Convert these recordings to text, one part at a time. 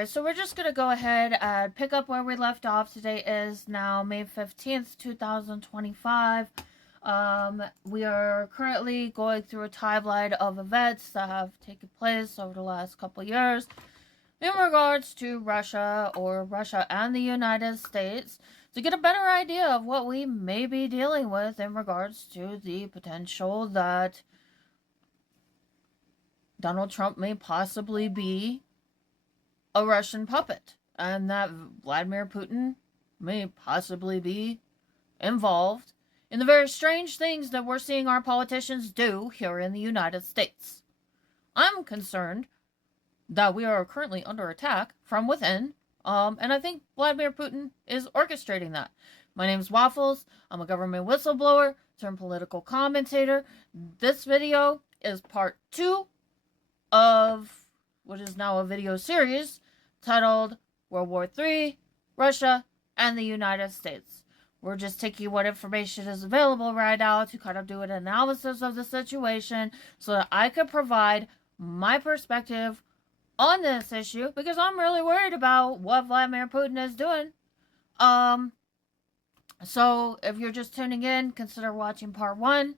Alright, so we're just going to go ahead and pick up where we left off. Today is now May 15th, 2025. We are currently going through a timeline of events that have taken place over the last couple years in regards to Russia or Russia and the United States to get a better idea of what we may be dealing with in regards to the potential that Donald Trump may possibly be a Russian puppet, and that Vladimir Putin may possibly be involved in the very strange things that we're seeing our politicians do here in the United States. I'm concerned that we are currently under attack from within, and I think Vladimir Putin is orchestrating that. My name is Waffles. I'm a government whistleblower turned political commentator. This video is part 2 of what is now a video series titled World War III, Russia, and the United States. We're just taking what information is available right now to kind of do an analysis of the situation so that I could provide my perspective on this issue, because I'm really worried about what Vladimir Putin is doing. So if you're just tuning in, consider watching part 1.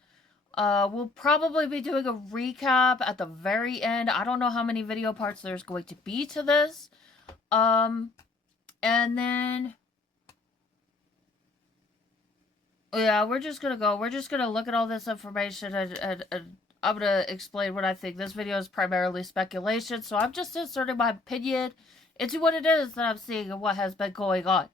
We'll probably be doing a recap at the very end. I don't know how many video parts there's going to be to this. And then, yeah, we're just gonna look at all this information and I'm gonna explain what I think. This video is primarily speculation, so I'm just inserting my opinion into what it is that I'm seeing and what has been going on.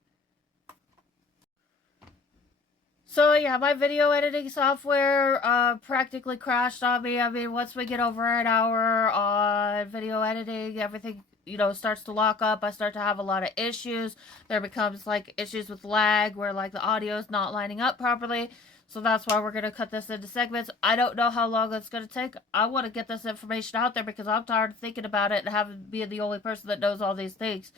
So yeah, my video editing software practically crashed on me. I mean, once we get over an hour on video editing, everything, starts to lock up. I start to have a lot of issues. There becomes like issues with lag where like the audio is not lining up properly. So that's why we're going to cut this into segments. I don't know how long it's going to take. I want to get this information out there because I'm tired of thinking about it and having being the only person that knows all these things.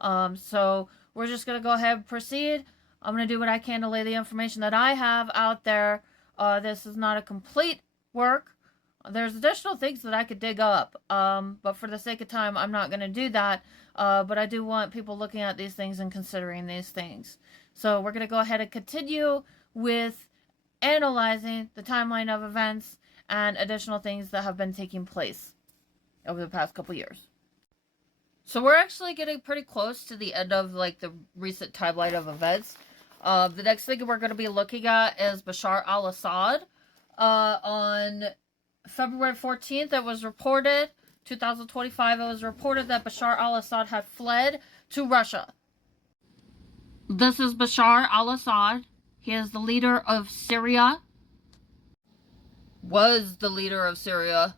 So we're just going to go ahead and proceed. I'm going to do what I can to lay the information that I have out there. This is not a complete work. There's additional things that I could dig up. But for the sake of time, I'm not going to do that. But I do want people looking at these things and considering these things. So we're going to go ahead and continue with analyzing the timeline of events and additional things that have been taking place over the past couple years. So we're actually getting pretty close to the end of like the recent timeline of events. The next thing we're going to be looking at is Bashar al-Assad. On February 14th, it was reported, 2025, it was reported that Bashar al-Assad had fled to Russia. This is Bashar al-Assad. He is the leader of Syria. Was the leader of Syria.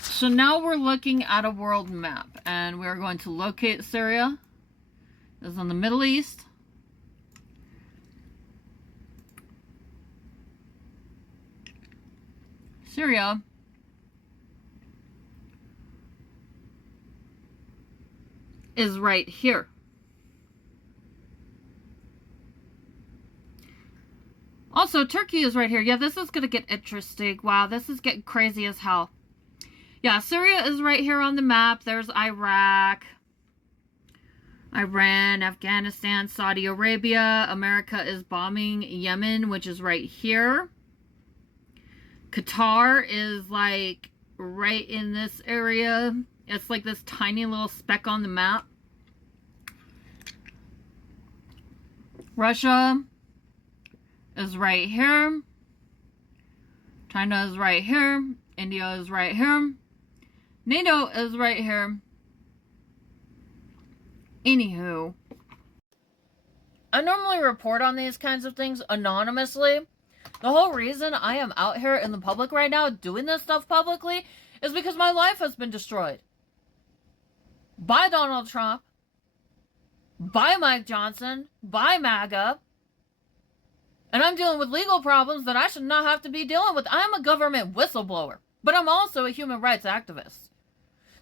So now we're looking at a world map, and we're going to locate Syria. This is in the Middle East. Syria is right here. Also, Turkey is right here. Yeah, this is going to get interesting. Wow, this is getting crazy as hell. Yeah, Syria is right here on the map. There's Iraq, Iran, Afghanistan, Saudi Arabia. America is bombing Yemen, which is right here. Qatar is like right in this area. It's like this tiny little speck on the map. Russia is right here. China is right here. India is right here. NATO is right here. Anywho, I normally report on these kinds of things anonymously. The whole reason I am out here in the public right now doing this stuff publicly is because my life has been destroyed. By Donald Trump, by Mike Johnson, by MAGA, and I'm dealing with legal problems that I should not have to be dealing with. I'm a government whistleblower, but I'm also a human rights activist.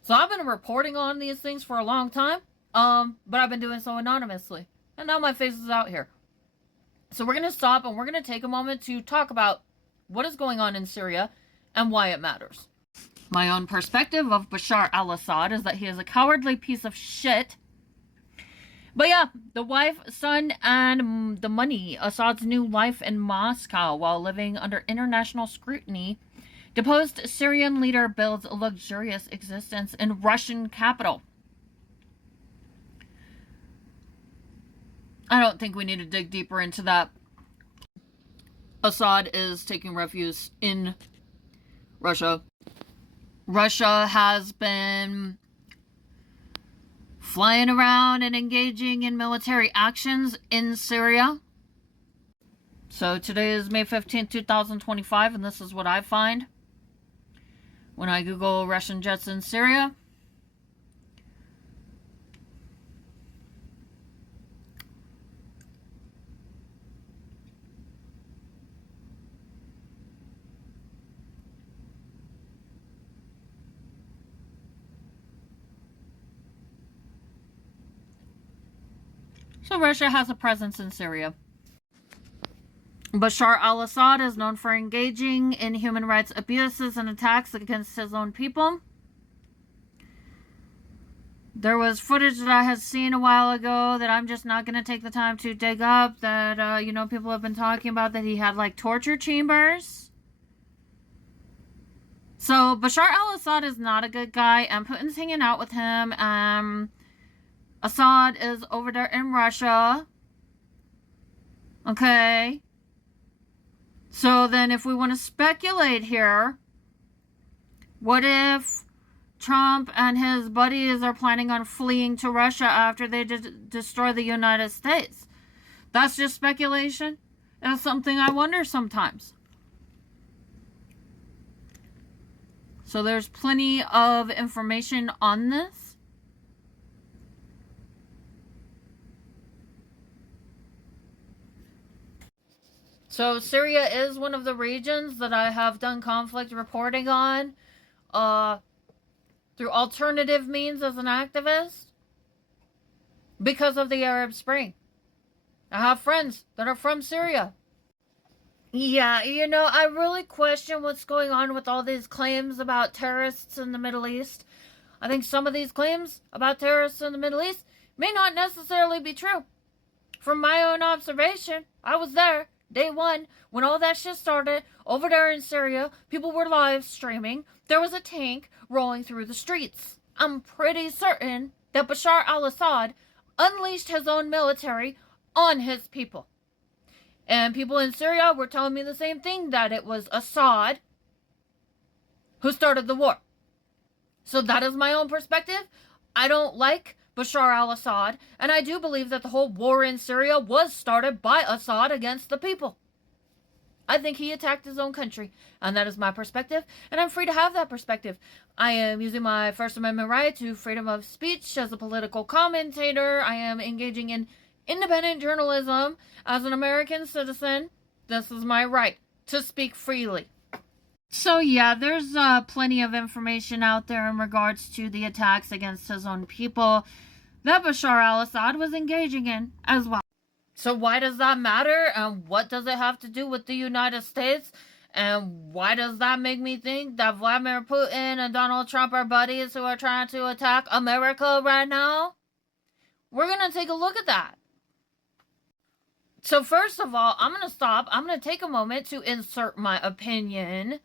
So I've been reporting on these things for a long time, but I've been doing so anonymously. And now my face is out here. So we're going to stop and we're going to take a moment to talk about what is going on in Syria and why it matters. My own perspective of Bashar al-Assad is that he is a cowardly piece of shit. But yeah, the wife, son, and the money, Assad's new life in Moscow while living under international scrutiny. Deposed Syrian leader builds a luxurious existence in Russian capital. I don't think we need to dig deeper into that. Assad is taking refuge in Russia. Russia has been flying around and engaging in military actions in Syria. So today is May 15th, 2025, and this is what I find when I Google Russian jets in Syria. So Russia has a presence in Syria. Bashar al-Assad is known for engaging in human rights abuses and attacks against his own people. There was footage that I had seen a while ago that I'm just not going to take the time to dig up that, people have been talking about, that he had, like, torture chambers. So Bashar al-Assad is not a good guy, and Putin's hanging out with him. Assad is over there in Russia. Okay. So then if we want to speculate here, what if Trump and his buddies are planning on fleeing to Russia after they destroy the United States? That's just speculation. It's something I wonder sometimes. So there's plenty of information on this. So Syria is one of the regions that I have done conflict reporting on through alternative means as an activist because of the Arab Spring. I have friends that are from Syria. Yeah, I really question what's going on with all these claims about terrorists in the Middle East. I think some of these claims about terrorists in the Middle East may not necessarily be true. From my own observation, I was there. Day one, when all that shit started, over there in Syria, people were live streaming. There was a tank rolling through the streets. I'm pretty certain that Bashar al-Assad unleashed his own military on his people. And people in Syria were telling me the same thing, that it was Assad who started the war. So that is my own perspective. I don't like Bashar al-Assad, and I do believe that the whole war in Syria was started by Assad against the people. I think he attacked his own country, and that is my perspective, and I'm free to have that perspective. I am using my First Amendment right to freedom of speech as a political commentator. I am engaging in independent journalism as an American citizen. This is my right to speak freely. So yeah, there's plenty of information out there in regards to the attacks against his own people that Bashar al-Assad was engaging in as well. So why does that matter? And what does it have to do with the United States? And why does that make me think that Vladimir Putin and Donald Trump are buddies who are trying to attack America right now? We're going to take a look at that. So first of all, I'm going to stop. I'm going to take a moment to insert my opinion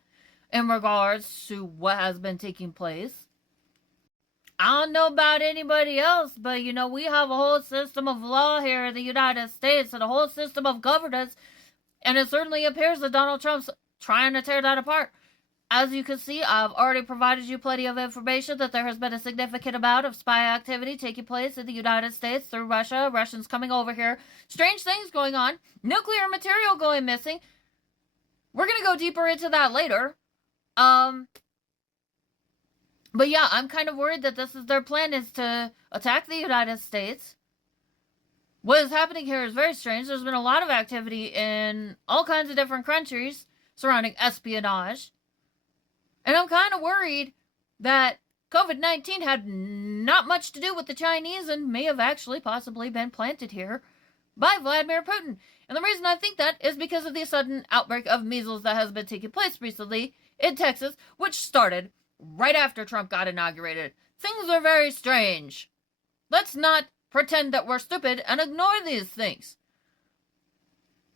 in regards to what has been taking place. I don't know about anybody else, but we have a whole system of law here in the United States and a whole system of governance, and it certainly appears that Donald Trump's trying to tear that apart. As you can see, I've already provided you plenty of information that there has been a significant amount of spy activity taking place in the United States through Russia, Russians coming over here, strange things going on, nuclear material going missing. We're going to go deeper into that later. But yeah, I'm kind of worried that this is their plan, is to attack the United States. What is happening here is very strange. There's been a lot of activity in all kinds of different countries surrounding espionage. And I'm kind of worried that COVID-19 had not much to do with the Chinese and may have actually possibly been planted here by Vladimir Putin. And the reason I think that is because of the sudden outbreak of measles that has been taking place recently in Texas, which started right after Trump got inaugurated. Things are very strange. Let's not pretend that we're stupid and ignore these things.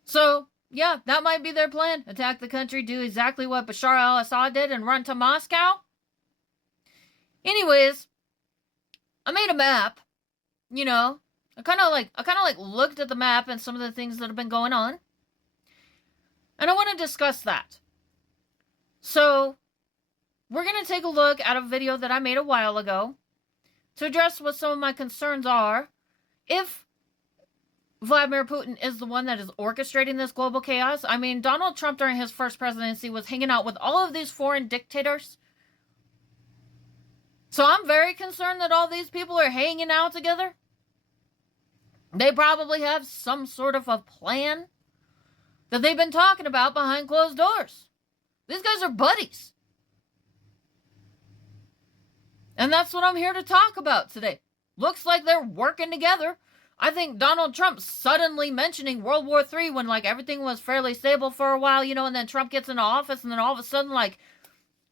So, yeah, that might be their plan. Attack the country, do exactly what Bashar al-Assad did, and run to Moscow. Anyways, I made a map. You know, I kind of like looked at the map and some of the things that have been going on. And I want to discuss that. So, we're going to take a look at a video that I made a while ago to address what some of my concerns are if Vladimir Putin is the one that is orchestrating this global chaos. I mean, Donald Trump during his first presidency was hanging out with all of these foreign dictators. So I'm very concerned that all these people are hanging out together. They probably have some sort of a plan that they've been talking about behind closed doors. These guys are buddies. And that's what I'm here to talk about today. Looks like they're working together. I think Donald Trump suddenly mentioning World War III when, like, everything was fairly stable for a while, you know, and then Trump gets into office, and then all of a sudden, like,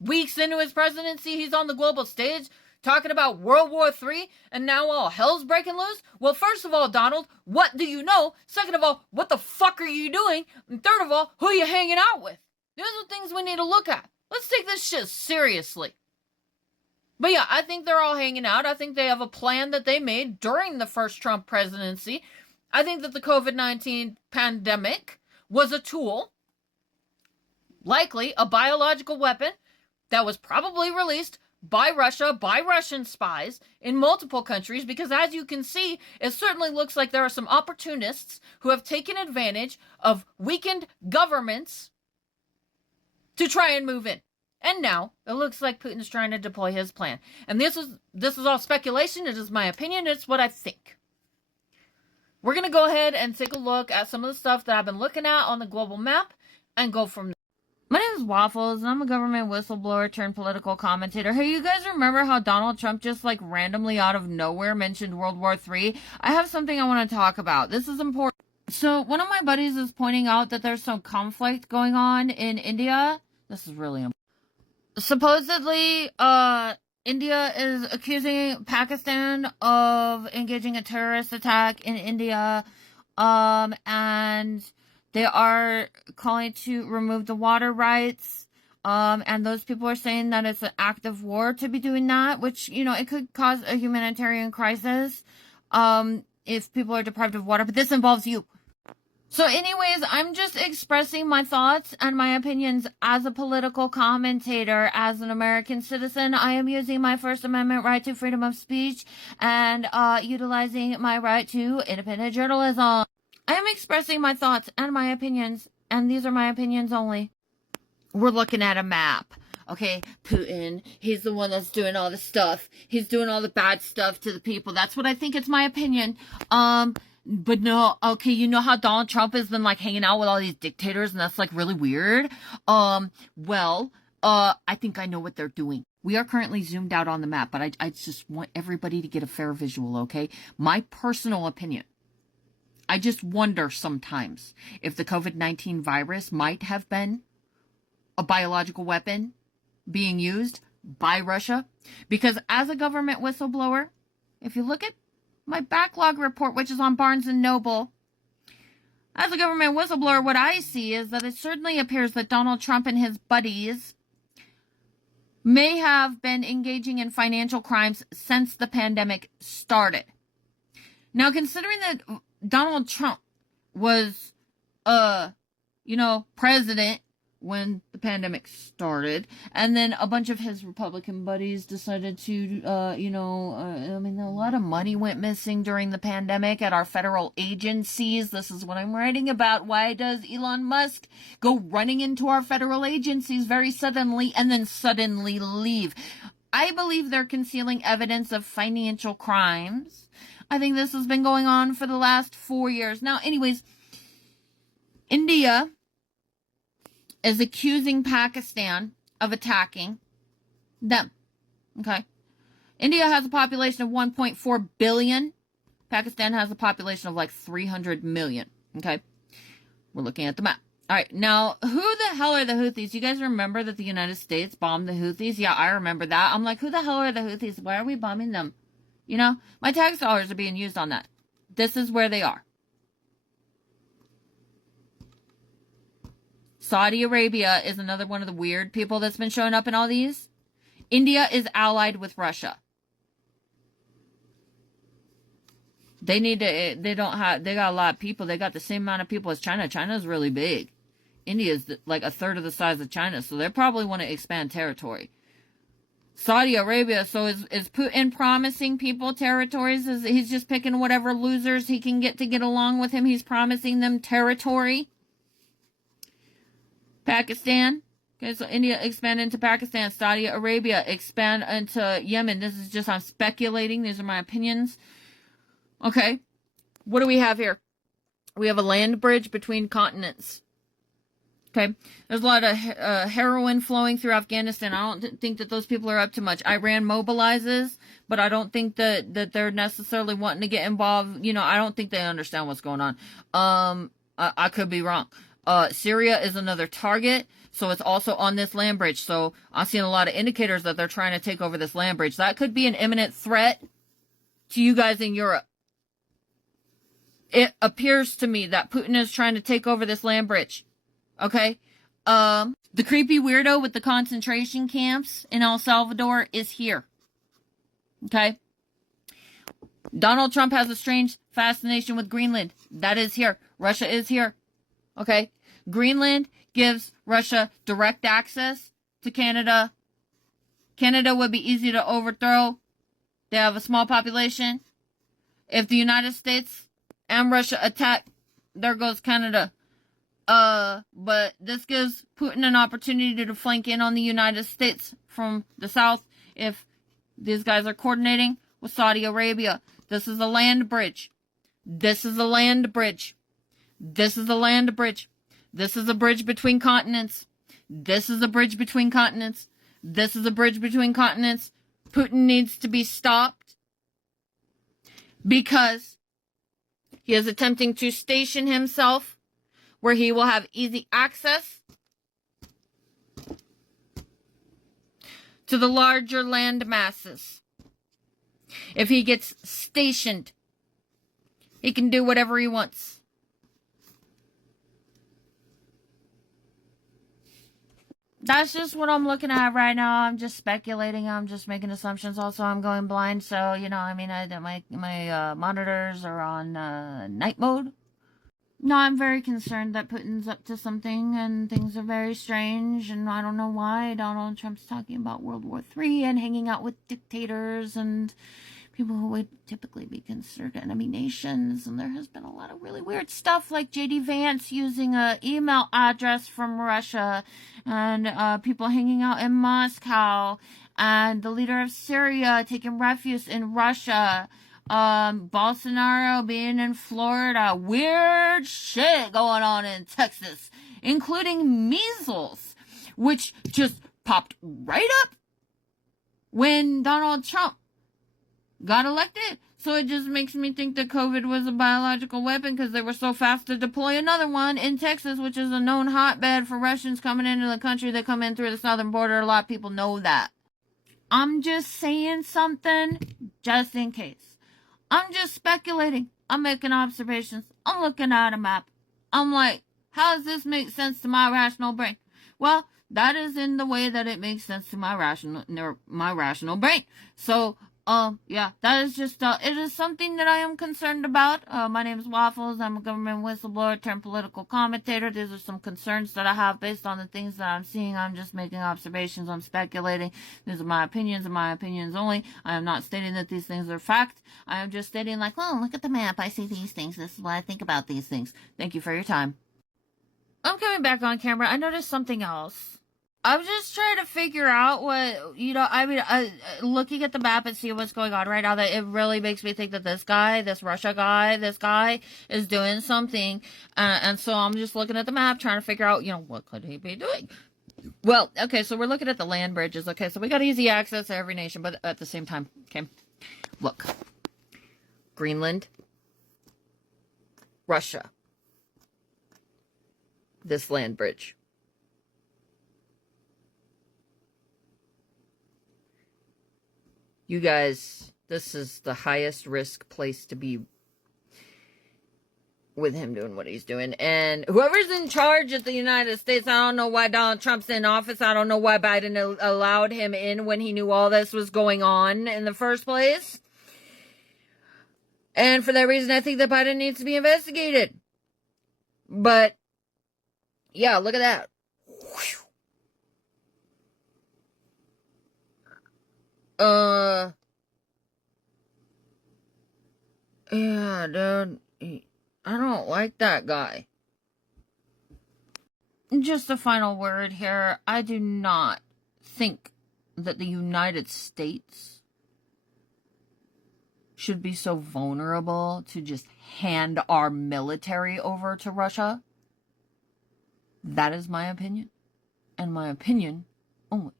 weeks into his presidency, he's on the global stage talking about World War III, and now all hell's breaking loose? Well, first of all, Donald, what do you know? Second of all, what the fuck are you doing? And third of all, who are you hanging out with? Those are things we need to look at. Let's take this shit seriously. But yeah, I think they're all hanging out. I think they have a plan that they made during the first Trump presidency. I think that the COVID-19 pandemic was a tool, likely a biological weapon, that was probably released by Russia, by Russian spies in multiple countries, because as you can see, it certainly looks like there are some opportunists who have taken advantage of weakened governments to try and move in. And now, it looks like Putin's trying to deploy his plan. And this is all speculation. It is my opinion. It's what I think. We're going to go ahead and take a look at some of the stuff that I've been looking at on the global map and go from there. My name is Waffles, and I'm a government whistleblower turned political commentator. Hey, you guys remember how Donald Trump just, like, randomly out of nowhere mentioned World War III? I have something I want to talk about. This is important. So, one of my buddies is pointing out that there's some conflict going on in India. This is really important. Supposedly, India is accusing Pakistan of engaging a terrorist attack in India, and they are calling to remove the water rights, and those people are saying that it's an act of war to be doing that, which, you know, it could cause a humanitarian crisis, if people are deprived of water, but this involves you. So anyways, I'm just expressing my thoughts and my opinions as a political commentator, as an American citizen. I am using my First Amendment right to freedom of speech and utilizing my right to independent journalism. I am expressing my thoughts and my opinions, and these are my opinions only. We're looking at a map. Okay, Putin, he's the one that's doing all the stuff. He's doing all the bad stuff to the people. That's what I think. It's my opinion. But no, okay, you know how Donald Trump has been, like, hanging out with all these dictators, and that's, like, really weird? I think I know what they're doing. We are currently zoomed out on the map, but I just want everybody to get a fair visual, okay? My personal opinion. I just wonder sometimes if the COVID-19 virus might have been a biological weapon being used by Russia. Because as a government whistleblower, if you look at my backlog report, which is on Barnes & Noble, as a government whistleblower, what I see is that it certainly appears that Donald Trump and his buddies may have been engaging in financial crimes since the pandemic started. Now, considering that Donald Trump was, president when the pandemic started, and then a bunch of his Republican buddies decided to, a lot of money went missing during the pandemic at our federal agencies. This is what I'm writing about. Why does Elon Musk go running into our federal agencies very suddenly and then suddenly leave? I believe they're concealing evidence of financial crimes. I think this has been going on for the last 4 years. Now, anyways, India is accusing Pakistan of attacking them. Okay. India has a population of 1.4 billion. Pakistan has a population of like 300 million. Okay. We're looking at the map. All right, now, who the hell are the Houthis? You guys remember that the United States bombed the Houthis? Yeah, I remember that. I'm like, who the hell are the Houthis? Why are we bombing them? You know, my tax dollars are being used on that. This is where they are. Saudi Arabia is another one of the weird people that's been showing up in all these. India is allied with Russia. They got a lot of people. They got the same amount of people as China. China's really big. India is like a third of the size of China, so they probably want to expand territory. Saudi Arabia, so is Putin promising people territories? He's just picking whatever losers he can get to get along with him. He's promising them territory. Pakistan. Okay, so India expand into Pakistan. Saudi Arabia expand into Yemen. This is just, I'm speculating. These are my opinions. Okay. What do we have here? We have a land bridge between continents. Okay. There's a lot of heroin flowing through Afghanistan. I don't think that those people are up to much. Iran mobilizes, but I don't think that they're necessarily wanting to get involved. You know, I don't think they understand what's going on. I could be wrong. Syria is another target, so it's also on this land bridge. So I'm seeing a lot of indicators that they're trying to take over this land bridge. That could be an imminent threat to you guys in Europe. It appears to me that Putin is trying to take over this land bridge. Okay? The creepy weirdo with the concentration camps in El Salvador is here. Okay? Donald Trump has a strange fascination with Greenland. That is here. Russia is here. Okay? Greenland gives Russia direct access to Canada. Canada would be easy to overthrow. They have a small population. If the United States and Russia attack, there goes Canada. But this gives Putin an opportunity to flank in on the United States from the south if these guys are coordinating with Saudi Arabia. This is a land bridge. This is a land bridge. This is a land bridge. This is a bridge between continents. This is a bridge between continents. This is a bridge between continents. Putin needs to be stopped because he is attempting to station himself where he will have easy access to the larger land masses. If he gets stationed, he can do whatever he wants. That's just what I'm looking at right now. I'm just speculating. I'm just making assumptions. Also, I'm going blind. So, you know, I mean, my monitors are on night mode. No, I'm very concerned that Putin's up to something and things are very strange. And I don't know why Donald Trump's talking about World War III and hanging out with dictators and people who would typically be considered enemy nations. And there has been a lot of really weird stuff like J.D. Vance using an email address from Russia and people hanging out in Moscow and the leader of Syria taking refuge in Russia. Bolsonaro being in Florida. Weird shit going on in Texas, including measles, which just popped right up when Donald Trump got elected. So it just makes me think that COVID was a biological weapon because they were so fast to deploy another one in Texas, which is a known hotbed for Russians coming into the country. They come in through the southern border. A lot of people know that. I'm just saying something just in case. I'm just speculating. I'm making observations. I'm looking at a map. I'm like, how does this make sense to my rational brain? Well, that is in the way that it makes sense to my rational brain. So, yeah, that is just, it is something that I am concerned about. My name is Waffles. I'm a government whistleblower turned political commentator. These are some concerns that I have based on the things that I'm seeing. I'm just making observations. I'm speculating. These are my opinions and my opinions only. I am not stating that these things are fact. I am just stating like, oh, look at the map. I see these things. This is what I think about these things. Thank you for your time. I'm coming back on camera. I noticed something else. I'm just trying to figure out what, you know, I mean, looking at the map and seeing what's going on right now, that it really makes me think that this guy is doing something. And so I'm just looking at the map, trying to figure out, you know, what could he be doing? Well, okay, so we're looking at the land bridges. Okay, so we got easy access to every nation, but at the same time, okay, look, Greenland, Russia, this land bridge. You guys, this is the highest risk place to be with him doing what he's doing. And whoever's in charge of the United States, I don't know why Donald Trump's in office. I don't know why Biden allowed him in when he knew all this was going on in the first place. And for that reason, I think that Biden needs to be investigated. But, yeah, look at that. Yeah, dude. I don't like that guy. Just a final word here. I do not think that the United States should be so vulnerable to just hand our military over to Russia. That is my opinion. And my opinion only.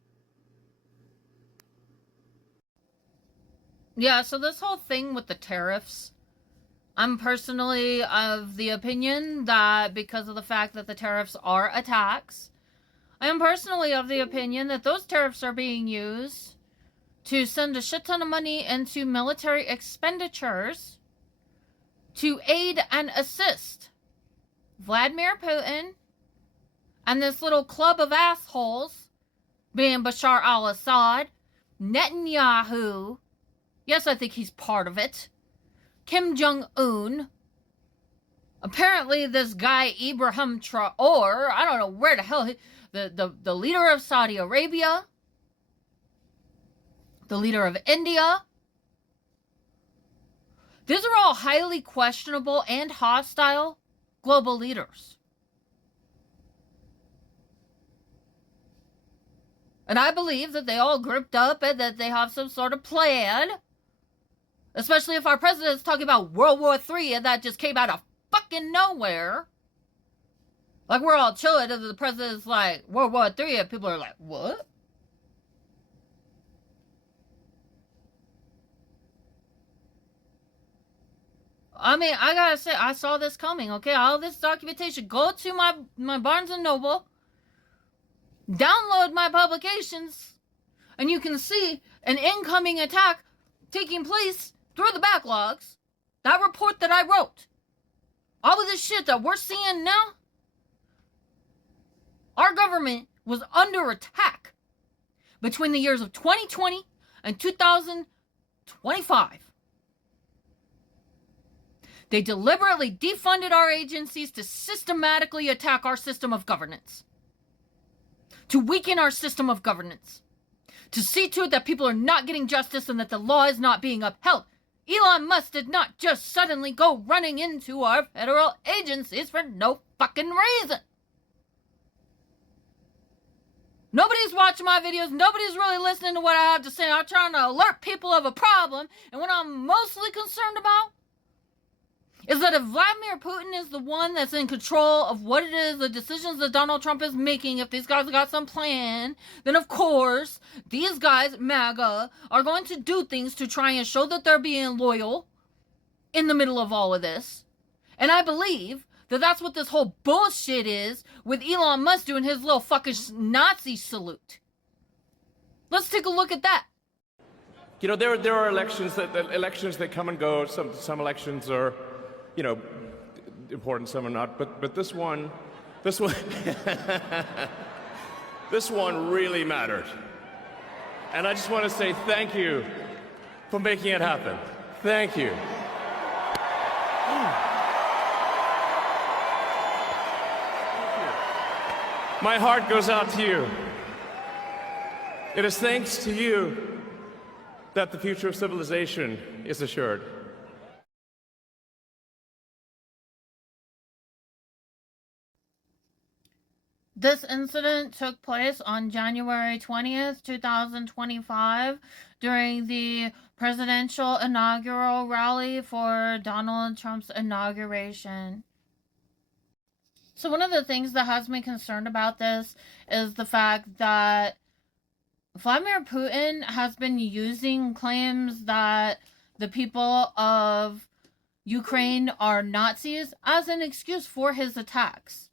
Yeah, so this whole thing with the tariffs, I'm personally of the opinion that because of the fact that the tariffs are a tax, I am personally of the opinion that those tariffs are being used to send a shit ton of money into military expenditures to aid and assist Vladimir Putin and this little club of assholes, being Bashar al-Assad, Netanyahu, yes, I think he's part of it, Kim Jong-un, apparently this guy Ibrahim Traor, I don't know where the hell, the leader of Saudi Arabia, the leader of India. These are all highly questionable and hostile global leaders. And I believe that they all grouped up and that they have some sort of plan. Especially if our president is talking about World War III and that just came out of fucking nowhere. Like we're all chilling and the president's like, World War III, and people are like, what? I mean, I gotta say, I saw this coming, okay? All this documentation. Go to my Barnes & Noble, download my publications, and you can see an incoming attack taking place through the backlogs. That report that I wrote. All of this shit that we're seeing now, our government was under attack between the years of 2020 and 2025. They deliberately defunded our agencies to systematically attack our system of governance, to weaken our system of governance, to see to it that people are not getting justice and that the law is not being upheld. Elon Musk did not just suddenly go running into our federal agencies for no fucking reason. Nobody's watching my videos. Nobody's really listening to what I have to say. I'm trying to alert people of a problem. And what I'm mostly concerned about is that if Vladimir Putin is the one that's in control of what it is, the decisions that Donald Trump is making, if these guys got some plan, then of course, these guys, MAGA, are going to do things to try and show that they're being loyal in the middle of all of this. And I believe that that's what this whole bullshit is with Elon Musk doing his little fucking Nazi salute. Let's take a look at that. You know, there are elections that come and go. Some elections are, you know, important, some are not. But this one, this one really mattered. And I just want to say thank you for making it happen. Thank you. My heart goes out to you. It is thanks to you that the future of civilization is assured. This incident took place on January 20th, 2025, during the presidential inaugural rally for Donald Trump's inauguration. So one of the things that has me concerned about this is the fact that Vladimir Putin has been using claims that the people of Ukraine are Nazis as an excuse for his attacks.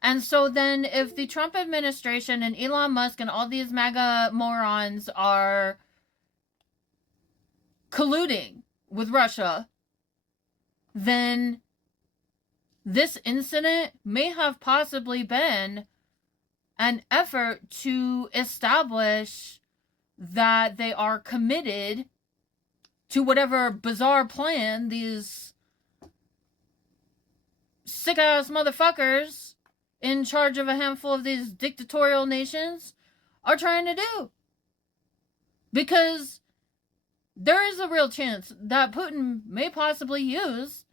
And so then if the Trump administration and Elon Musk and all these MAGA morons are colluding with Russia, then this incident may have possibly been an effort to establish that they are committed to whatever bizarre plan these sick-ass motherfuckers in charge of a handful of these dictatorial nations are trying to do. Because there is a real chance that Putin may possibly use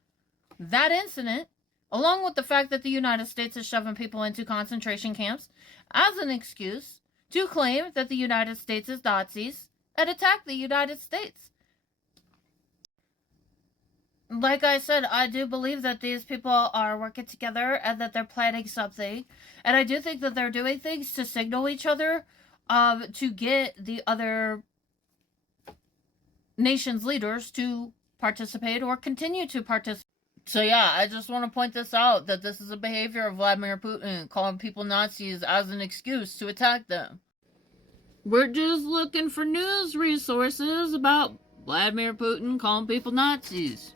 that incident, along with the fact that the United States is shoving people into concentration camps, as an excuse to claim that the United States is Nazis and attack the United States. Like I said, I do believe that these people are working together and that they're planning something. And I do think that they're doing things to signal each other to get the other nations' leaders to participate or continue to participate. So yeah, I just want to point this out, that this is a behavior of Vladimir Putin, calling people Nazis as an excuse to attack them. We're just looking for news resources about Vladimir Putin calling people Nazis.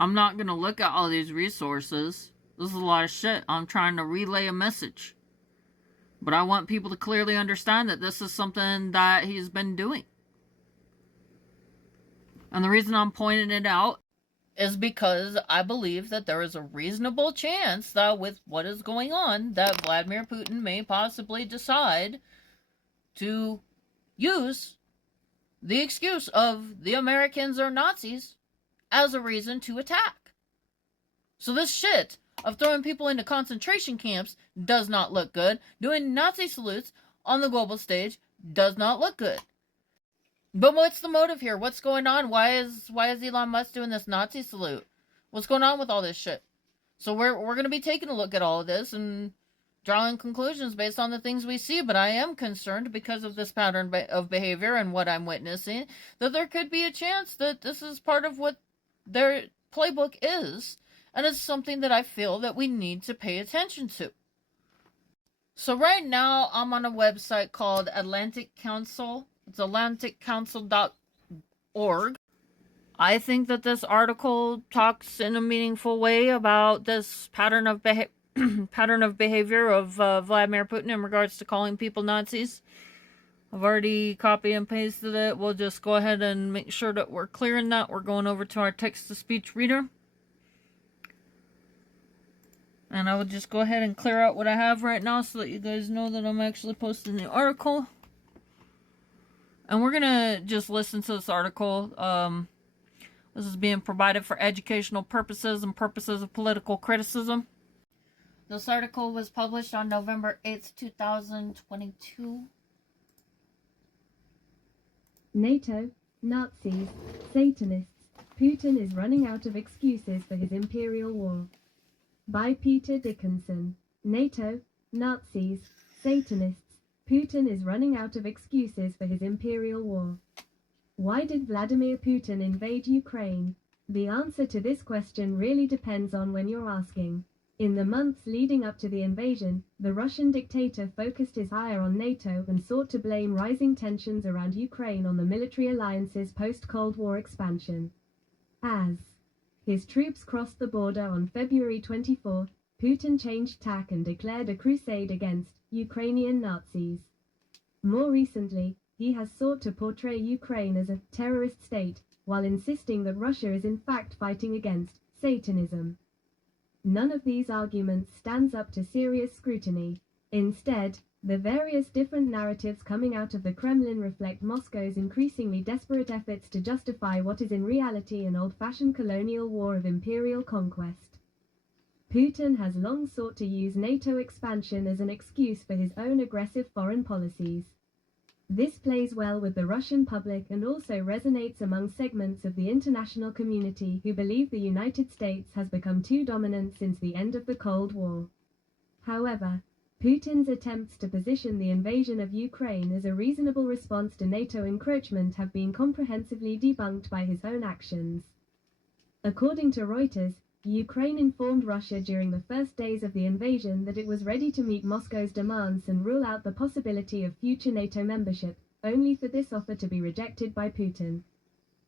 I'm not going to look at all these resources. This is a lot of shit. I'm trying to relay a message. But I want people to clearly understand that this is something that he's been doing. And the reason I'm pointing it out is because I believe that there is a reasonable chance that with what is going on, that Vladimir Putin may possibly decide to use the excuse of the Americans are Nazis as a reason to attack. So this shit of throwing people into concentration camps does not look good. Doing Nazi salutes on the global stage does not look good. But what's the motive here? What's going on? Why is Elon Musk doing this Nazi salute? What's going on with all this shit? So we're going to be taking a look at all of this and drawing conclusions based on the things we see. But I am concerned, because of this pattern of behavior and what I'm witnessing, that there could be a chance that this is part of what their playbook is, and it's something that I feel that we need to pay attention to. So right now I'm on a website called Atlantic Council. It's atlanticcouncil.org. I think that this article talks in a meaningful way about this pattern of behavior of Vladimir Putin in regards to calling people Nazis. I've already copy and pasted it. We'll just go ahead and make sure that we're clearing that. We're going over to our text-to-speech reader. And I will just go ahead and clear out what I have right now so that you guys know that I'm actually posting the article. And we're going to just listen to this article. This is being provided for educational purposes and purposes of political criticism. This article was published on November 8th, 2022. NATO, Nazis, Satanists, Putin is running out of excuses for his imperial war. By Peter Dickinson. NATO, Nazis, Satanists, Putin is running out of excuses for his imperial war. Why did Vladimir Putin invade Ukraine? The answer to this question really depends on when you're asking. In the months leading up to the invasion, the Russian dictator focused his ire on NATO and sought to blame rising tensions around Ukraine on the military alliance's post-Cold War expansion. As his troops crossed the border on February 24, Putin changed tack and declared a crusade against Ukrainian Nazis. More recently, he has sought to portray Ukraine as a terrorist state, while insisting that Russia is in fact fighting against Satanism. None of these arguments stands up to serious scrutiny. Instead, the various different narratives coming out of the Kremlin reflect Moscow's increasingly desperate efforts to justify what is in reality an old-fashioned colonial war of imperial conquest. Putin has long sought to use NATO expansion as an excuse for his own aggressive foreign policies. This plays well with the Russian public and also resonates among segments of the international community who believe the United States has become too dominant since the end of the Cold War. However, Putin's attempts to position the invasion of Ukraine as a reasonable response to NATO encroachment have been comprehensively debunked by his own actions. According to Reuters, Ukraine informed Russia during the first days of the invasion that it was ready to meet Moscow's demands and rule out the possibility of future NATO membership, only for this offer to be rejected by Putin.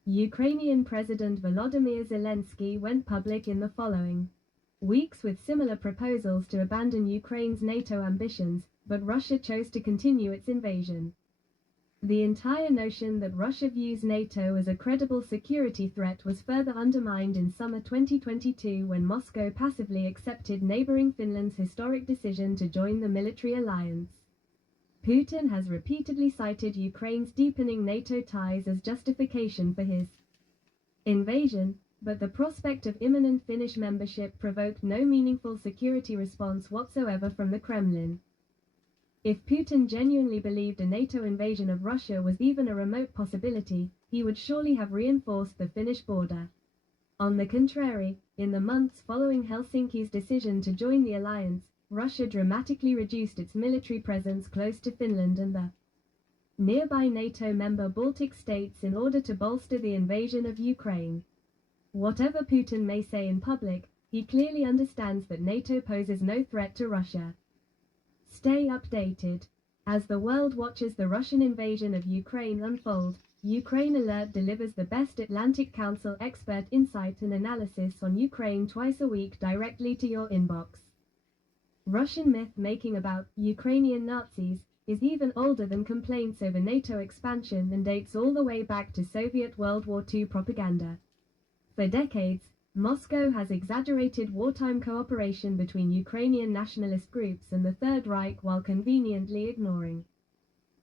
Ukrainian President Volodymyr Zelensky went public in the following weeks with similar proposals to abandon Ukraine's NATO ambitions, but Russia chose to continue its invasion. The entire notion that Russia views NATO as a credible security threat was further undermined in summer 2022 when Moscow passively accepted neighboring Finland's historic decision to join the military alliance. Putin has repeatedly cited Ukraine's deepening NATO ties as justification for his invasion, but the prospect of imminent Finnish membership provoked no meaningful security response whatsoever from the Kremlin. If Putin genuinely believed a NATO invasion of Russia was even a remote possibility, he would surely have reinforced the Finnish border. On the contrary, in the months following Helsinki's decision to join the alliance, Russia dramatically reduced its military presence close to Finland and the nearby NATO member Baltic states in order to bolster the invasion of Ukraine. Whatever Putin may say in public, he clearly understands that NATO poses no threat to Russia. Stay updated. As the world watches the Russian invasion of Ukraine unfold, Ukraine Alert delivers the best Atlantic Council expert insight and analysis on Ukraine twice a week directly to your inbox. Russian myth-making about Ukrainian Nazis is even older than complaints over NATO expansion and dates all the way back to Soviet World War II propaganda. For decades, Moscow has exaggerated wartime cooperation between Ukrainian nationalist groups and the Third Reich while conveniently ignoring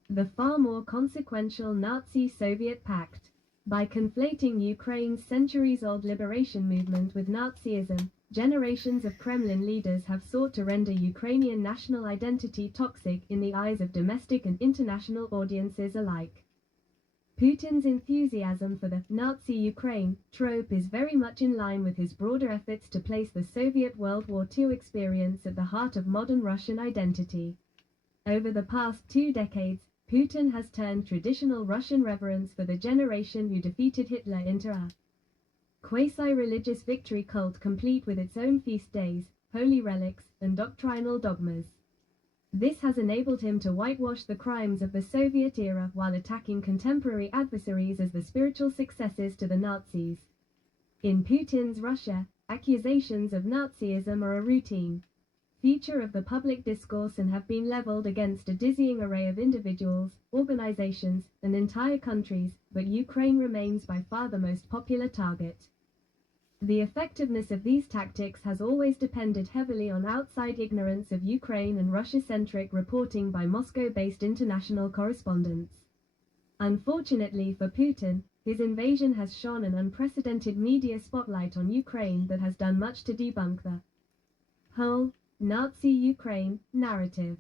the far more consequential Nazi-Soviet pact. By conflating Ukraine's centuries-old liberation movement with Nazism, generations of Kremlin leaders have sought to render Ukrainian national identity toxic in the eyes of domestic and international audiences alike. Putin's enthusiasm for the Nazi Ukraine trope is very much in line with his broader efforts to place the Soviet World War II experience at the heart of modern Russian identity. Over the past 2 decades, Putin has turned traditional Russian reverence for the generation who defeated Hitler into a quasi-religious victory cult complete with its own feast days, holy relics, and doctrinal dogmas. This has enabled him to whitewash the crimes of the Soviet era while attacking contemporary adversaries as the spiritual successors to the Nazis. In Putin's Russia, accusations of Nazism are a routine feature of the public discourse and have been leveled against a dizzying array of individuals, organizations, and entire countries, but Ukraine remains by far the most popular target. The effectiveness of these tactics has always depended heavily on outside ignorance of Ukraine and Russia-centric reporting by Moscow-based international correspondents. Unfortunately for Putin, his invasion has shone an unprecedented media spotlight on Ukraine that has done much to debunk the whole Nazi Ukraine narrative.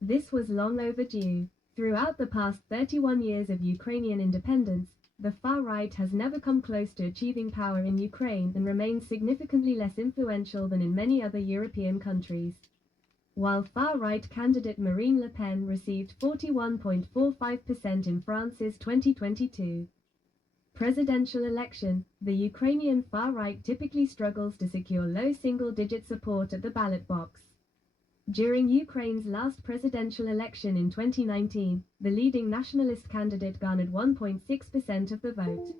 This was long overdue. Throughout the past 31 years of Ukrainian independence, the far right has never come close to achieving power in Ukraine and remains significantly less influential than in many other European countries. While far-right candidate Marine Le Pen received 41.45% in France's 2022 presidential election, the Ukrainian far-right typically struggles to secure low single-digit support at the ballot box. During Ukraine's last presidential election in 2019, the leading nationalist candidate garnered 1.6% of the vote.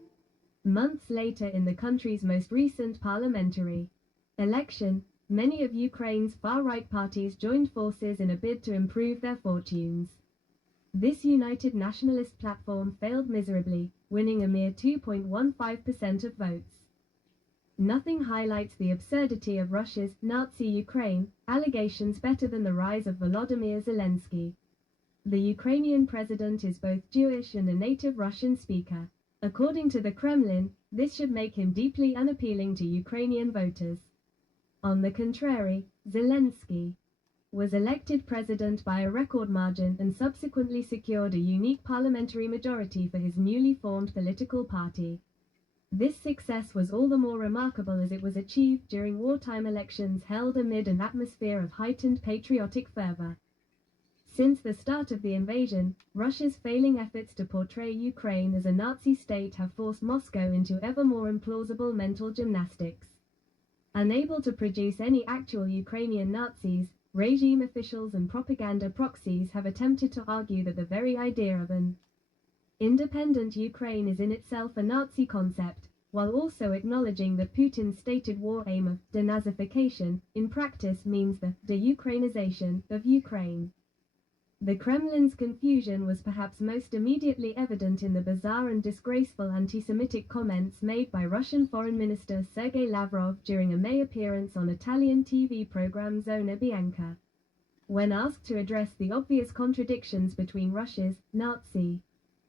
Months later, in the country's most recent parliamentary election, many of Ukraine's far-right parties joined forces in a bid to improve their fortunes. This united nationalist platform failed miserably, winning a mere 2.15% of votes. Nothing highlights the absurdity of Russia's Nazi Ukraine allegations better than the rise of Volodymyr Zelensky. The Ukrainian president is both Jewish and a native Russian speaker. According to the Kremlin, this should make him deeply unappealing to Ukrainian voters. On the contrary, Zelensky was elected president by a record margin and subsequently secured a unique parliamentary majority for his newly formed political party. This success was all the more remarkable as it was achieved during wartime elections held amid an atmosphere of heightened patriotic fervor. Since the start of the invasion, Russia's failing efforts to portray Ukraine as a Nazi state have forced Moscow into ever more implausible mental gymnastics. Unable to produce any actual Ukrainian Nazis, regime officials and propaganda proxies have attempted to argue that the very idea of an independent Ukraine is in itself a Nazi concept, while also acknowledging that Putin's stated war aim of denazification, in practice means the de-Ukrainization of Ukraine. The Kremlin's confusion was perhaps most immediately evident in the bizarre and disgraceful anti-Semitic comments made by Russian Foreign Minister Sergei Lavrov during a May appearance on Italian TV program Zona Bianca. When asked to address the obvious contradictions between Russia's Nazi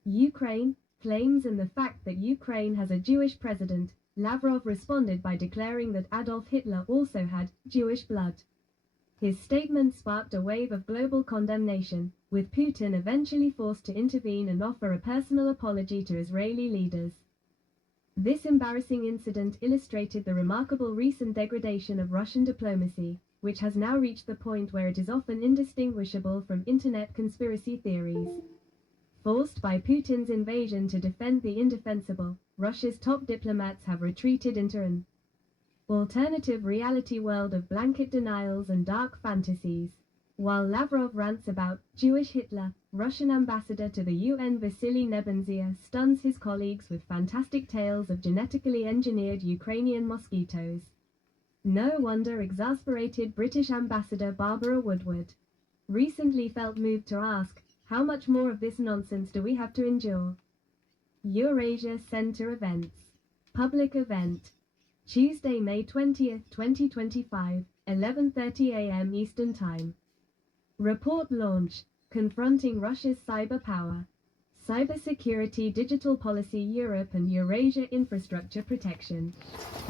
Ukraine claims and the fact that Ukraine has a Jewish president, Lavrov responded by declaring that Adolf Hitler also had Jewish blood. His statement sparked a wave of global condemnation, with Putin eventually forced to intervene and offer a personal apology to Israeli leaders. This embarrassing incident illustrated the remarkable recent degradation of Russian diplomacy, which has now reached the point where it is often indistinguishable from internet conspiracy theories. Forced by Putin's invasion to defend the indefensible, Russia's top diplomats have retreated into an alternative reality world of blanket denials and dark fantasies. While Lavrov rants about Jewish Hitler, Russian ambassador to the UN Vasily Nebenzia stuns his colleagues with fantastic tales of genetically engineered Ukrainian mosquitoes. No wonder exasperated British ambassador Barbara Woodward recently felt moved to ask, how much more of this nonsense do we have to endure? Eurasia Center Events. Public event. Tuesday, May 20th, 2025, 11:30 a.m. Eastern Time. Report launch. Confronting Russia's cyber power. Cybersecurity, digital policy, Europe and Eurasia infrastructure protection.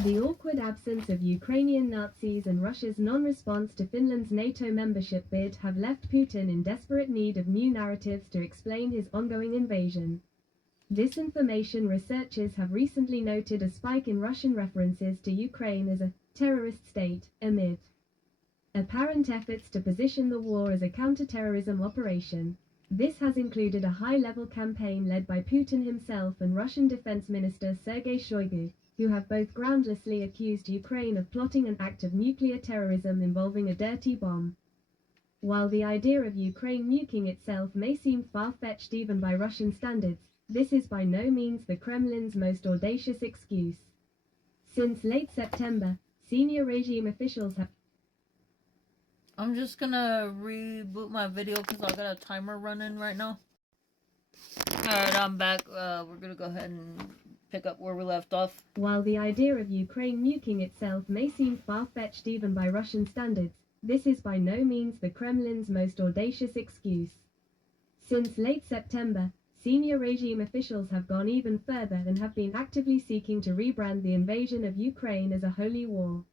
The awkward absence of Ukrainian Nazis and Russia's non-response to Finland's NATO membership bid have left Putin in desperate need of new narratives to explain his ongoing invasion. Disinformation researchers have recently noted a spike in Russian references to Ukraine as a terrorist state, amid apparent efforts to position the war as a counter-terrorism operation. This has included a high-level campaign led by Putin himself and Russian Defense Minister Sergei Shoigu, who have both groundlessly accused Ukraine of plotting an act of nuclear terrorism involving a dirty bomb. While the idea of Ukraine nuking itself may seem far-fetched even by Russian standards, this is by no means the Kremlin's most audacious excuse. Since late September, senior regime officials have I'm just gonna reboot my video because I got a timer running right now. Alright, I'm back. We're gonna go ahead and pick up where we left off. While the idea of Ukraine nuking itself may seem far-fetched even by Russian standards, this is by no means the Kremlin's most audacious excuse. Since late September, senior regime officials have gone even further and have been actively seeking to rebrand the invasion of Ukraine as a holy war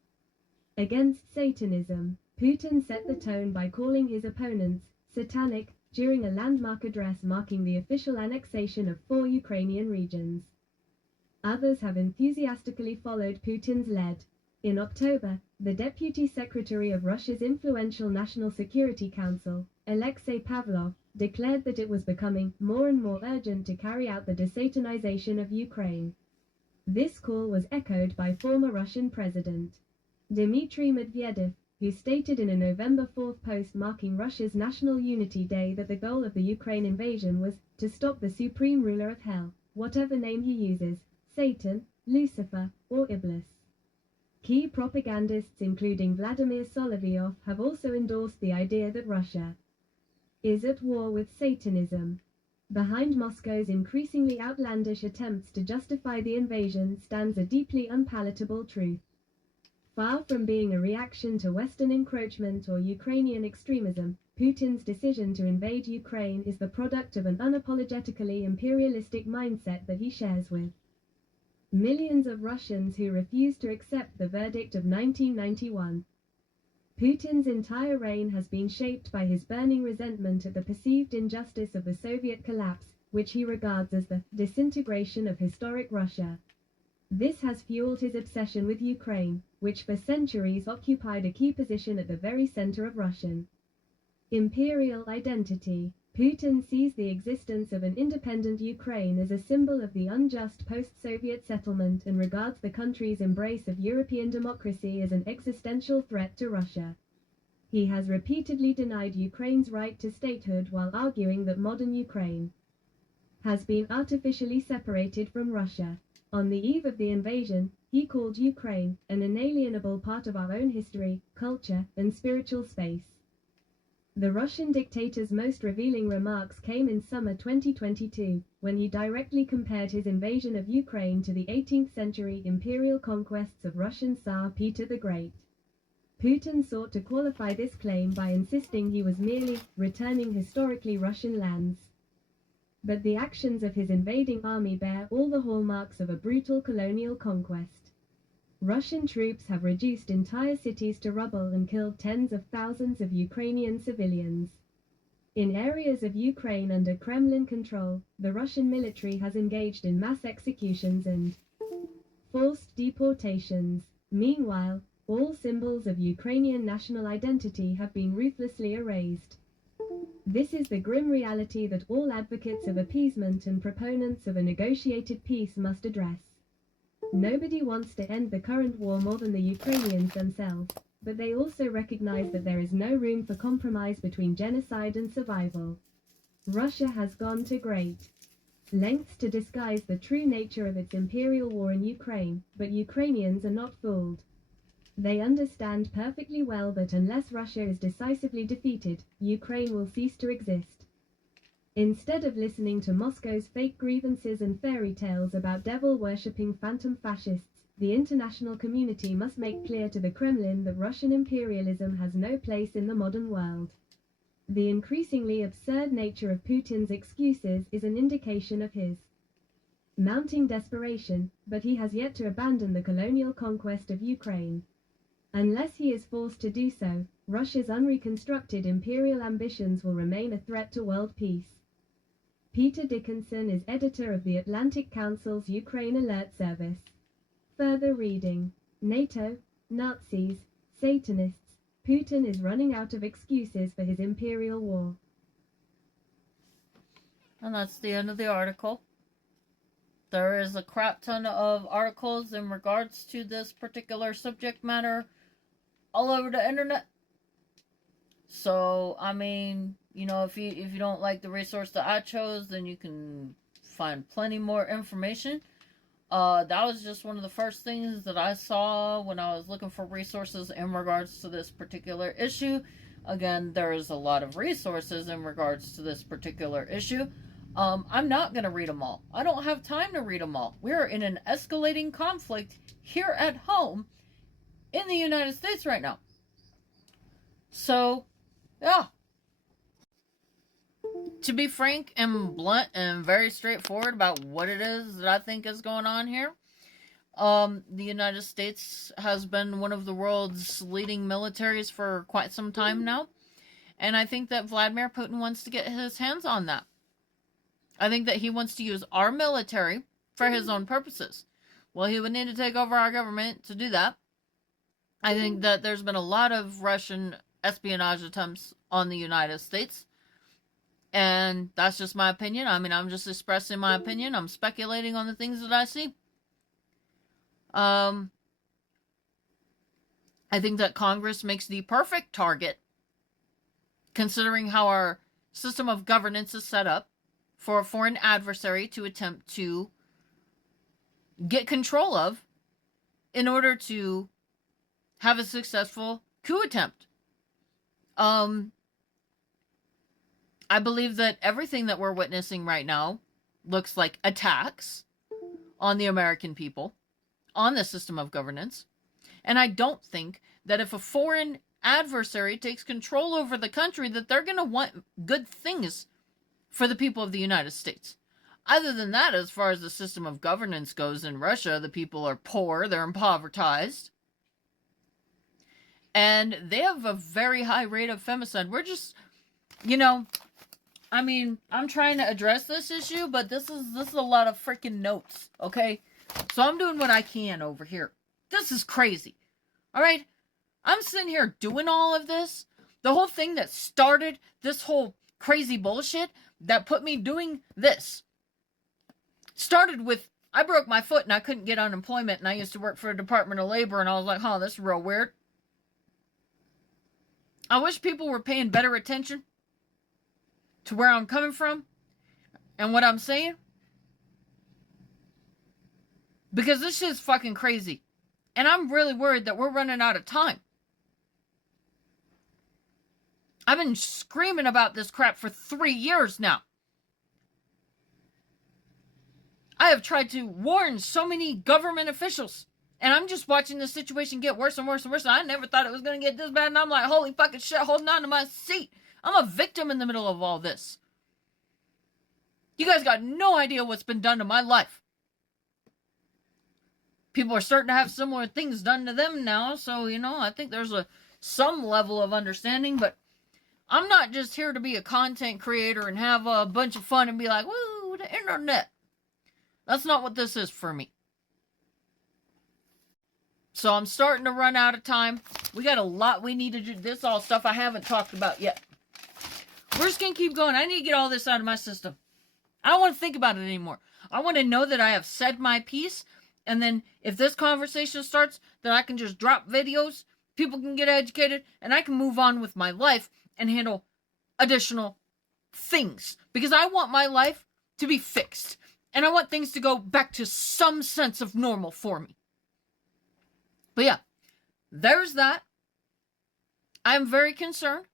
against Satanism. Putin set the tone by calling his opponents satanic during a landmark address marking the official annexation of 4 Ukrainian regions. Others have enthusiastically followed Putin's lead. In October, the Deputy Secretary of Russia's influential National Security Council, Alexei Pavlov, declared that it was becoming more and more urgent to carry out the desatanization of Ukraine. This call was echoed by former Russian President Dmitry Medvedev, who stated in a November 4th post marking Russia's National Unity Day that the goal of the Ukraine invasion was to stop the supreme ruler of hell, whatever name he uses, Satan, Lucifer, or Iblis. Key propagandists including Vladimir Solovyov have also endorsed the idea that Russia is at war with Satanism. Behind Moscow's increasingly outlandish attempts to justify the invasion stands a deeply unpalatable truth. Far from being a reaction to Western encroachment or Ukrainian extremism, Putin's decision to invade Ukraine is the product of an unapologetically imperialistic mindset that he shares with millions of Russians who refuse to accept the verdict of 1991. Putin's entire reign has been shaped by his burning resentment at the perceived injustice of the Soviet collapse, which he regards as the disintegration of historic Russia. This has fueled his obsession with Ukraine, which for centuries occupied a key position at the very center of Russian imperial identity. Putin sees the existence of an independent Ukraine as a symbol of the unjust post-Soviet settlement and regards the country's embrace of European democracy as an existential threat to Russia. He has repeatedly denied Ukraine's right to statehood while arguing that modern Ukraine has been artificially separated from Russia. On the eve of the invasion, he called Ukraine an inalienable part of our own history, culture, and spiritual space. The Russian dictator's most revealing remarks came in summer 2022, when he directly compared his invasion of Ukraine to the 18th century imperial conquests of Russian Tsar Peter the Great. Putin sought to qualify this claim by insisting he was merely returning historically Russian lands. But the actions of his invading army bear all the hallmarks of a brutal colonial conquest. Russian troops have reduced entire cities to rubble and killed tens of thousands of Ukrainian civilians. In areas of Ukraine under Kremlin control, the Russian military has engaged in mass executions and forced deportations. Meanwhile, all symbols of Ukrainian national identity have been ruthlessly erased. This is the grim reality that all advocates of appeasement and proponents of a negotiated peace must address. Nobody wants to end the current war more than the Ukrainians themselves, but they also recognize that there is no room for compromise between genocide and survival. Russia has gone to great lengths to disguise the true nature of its imperial war in Ukraine, but Ukrainians are not fooled. They understand perfectly well that unless Russia is decisively defeated, Ukraine will cease to exist. Instead of listening to Moscow's fake grievances and fairy tales about devil-worshipping phantom fascists, the international community must make clear to the Kremlin that Russian imperialism has no place in the modern world. The increasingly absurd nature of Putin's excuses is an indication of his mounting desperation, but he has yet to abandon the colonial conquest of Ukraine. Unless he is forced to do so, Russia's unreconstructed imperial ambitions will remain a threat to world peace. Peter Dickinson is editor of the Atlantic Council's Ukraine Alert Service. Further reading. NATO, Nazis, Satanists, Putin is running out of excuses for his imperial war. And that's the end of the article. There is a crap ton of articles in regards to this particular subject matter all over the internet. So, I mean, you know, if you don't like the resource that I chose, then you can find plenty more information. That was just one of the first things that I saw when I was looking for resources in regards to this particular issue. Again, there's a lot of resources in regards to this particular issue. I'm not going to read them all. I don't have time to read them all. We're in an escalating conflict here at home in the United States right now. So, yeah. To be frank and blunt and very straightforward about what it is that I think is going on here, the United States has been one of the world's leading militaries for quite some time now. And I think that Vladimir Putin wants to get his hands on that. I think that he wants to use our military for his own purposes. Well, he would need to take over our government to do that. I think that there's been a lot of Russian espionage attempts on the United States. And that's just my opinion. I mean, I'm just expressing my opinion. I'm speculating on the things that I see. I think that Congress makes the perfect target, considering how our system of governance is set up, for a foreign adversary to attempt to get control of in order to have a successful coup attempt. I believe that everything that we're witnessing right now looks like attacks on the American people, on the system of governance. And I don't think that if a foreign adversary takes control over the country, that they're going to want good things for the people of the United States. Other than that, as far as the system of governance goes in Russia, the people are poor, they're impoverished, and they have a very high rate of femicide. We're just, I mean, I'm trying to address this issue, but this is a lot of freaking notes, okay? So I'm doing what I can over here. This is crazy. All right? I'm sitting here doing all of this. The whole thing that started this whole crazy bullshit that put me doing this started with, I broke my foot and I couldn't get unemployment, and I used to work for a Department of Labor, and I was like, oh, this is real weird. I wish people were paying better attention to where I'm coming from and what I'm saying. Because this shit's fucking crazy. And I'm really worried that we're running out of time. I've been screaming about this crap for 3 years now. I have tried to warn so many government officials. And I'm just watching the situation get worse and worse and worse. And I never thought it was going to get this bad. And I'm like, holy fucking shit, holding on to my seat. I'm a victim in the middle of all this. You guys got no idea what's been done to my life. People are starting to have similar things done to them now. So, you know, I think there's some level of understanding. But I'm not just here to be a content creator and have a bunch of fun and be like, woo, the internet. That's not what this is for me. So I'm starting to run out of time. We got a lot we need to do. This all stuff I haven't talked about yet. We're just going to keep going. I need to get all this out of my system. I don't want to think about it anymore. I want to know that I have said my piece. And then if this conversation starts, then I can just drop videos. People can get educated. And I can move on with my life and handle additional things. Because I want my life to be fixed. And I want things to go back to some sense of normal for me. But yeah, there's that. I'm very concerned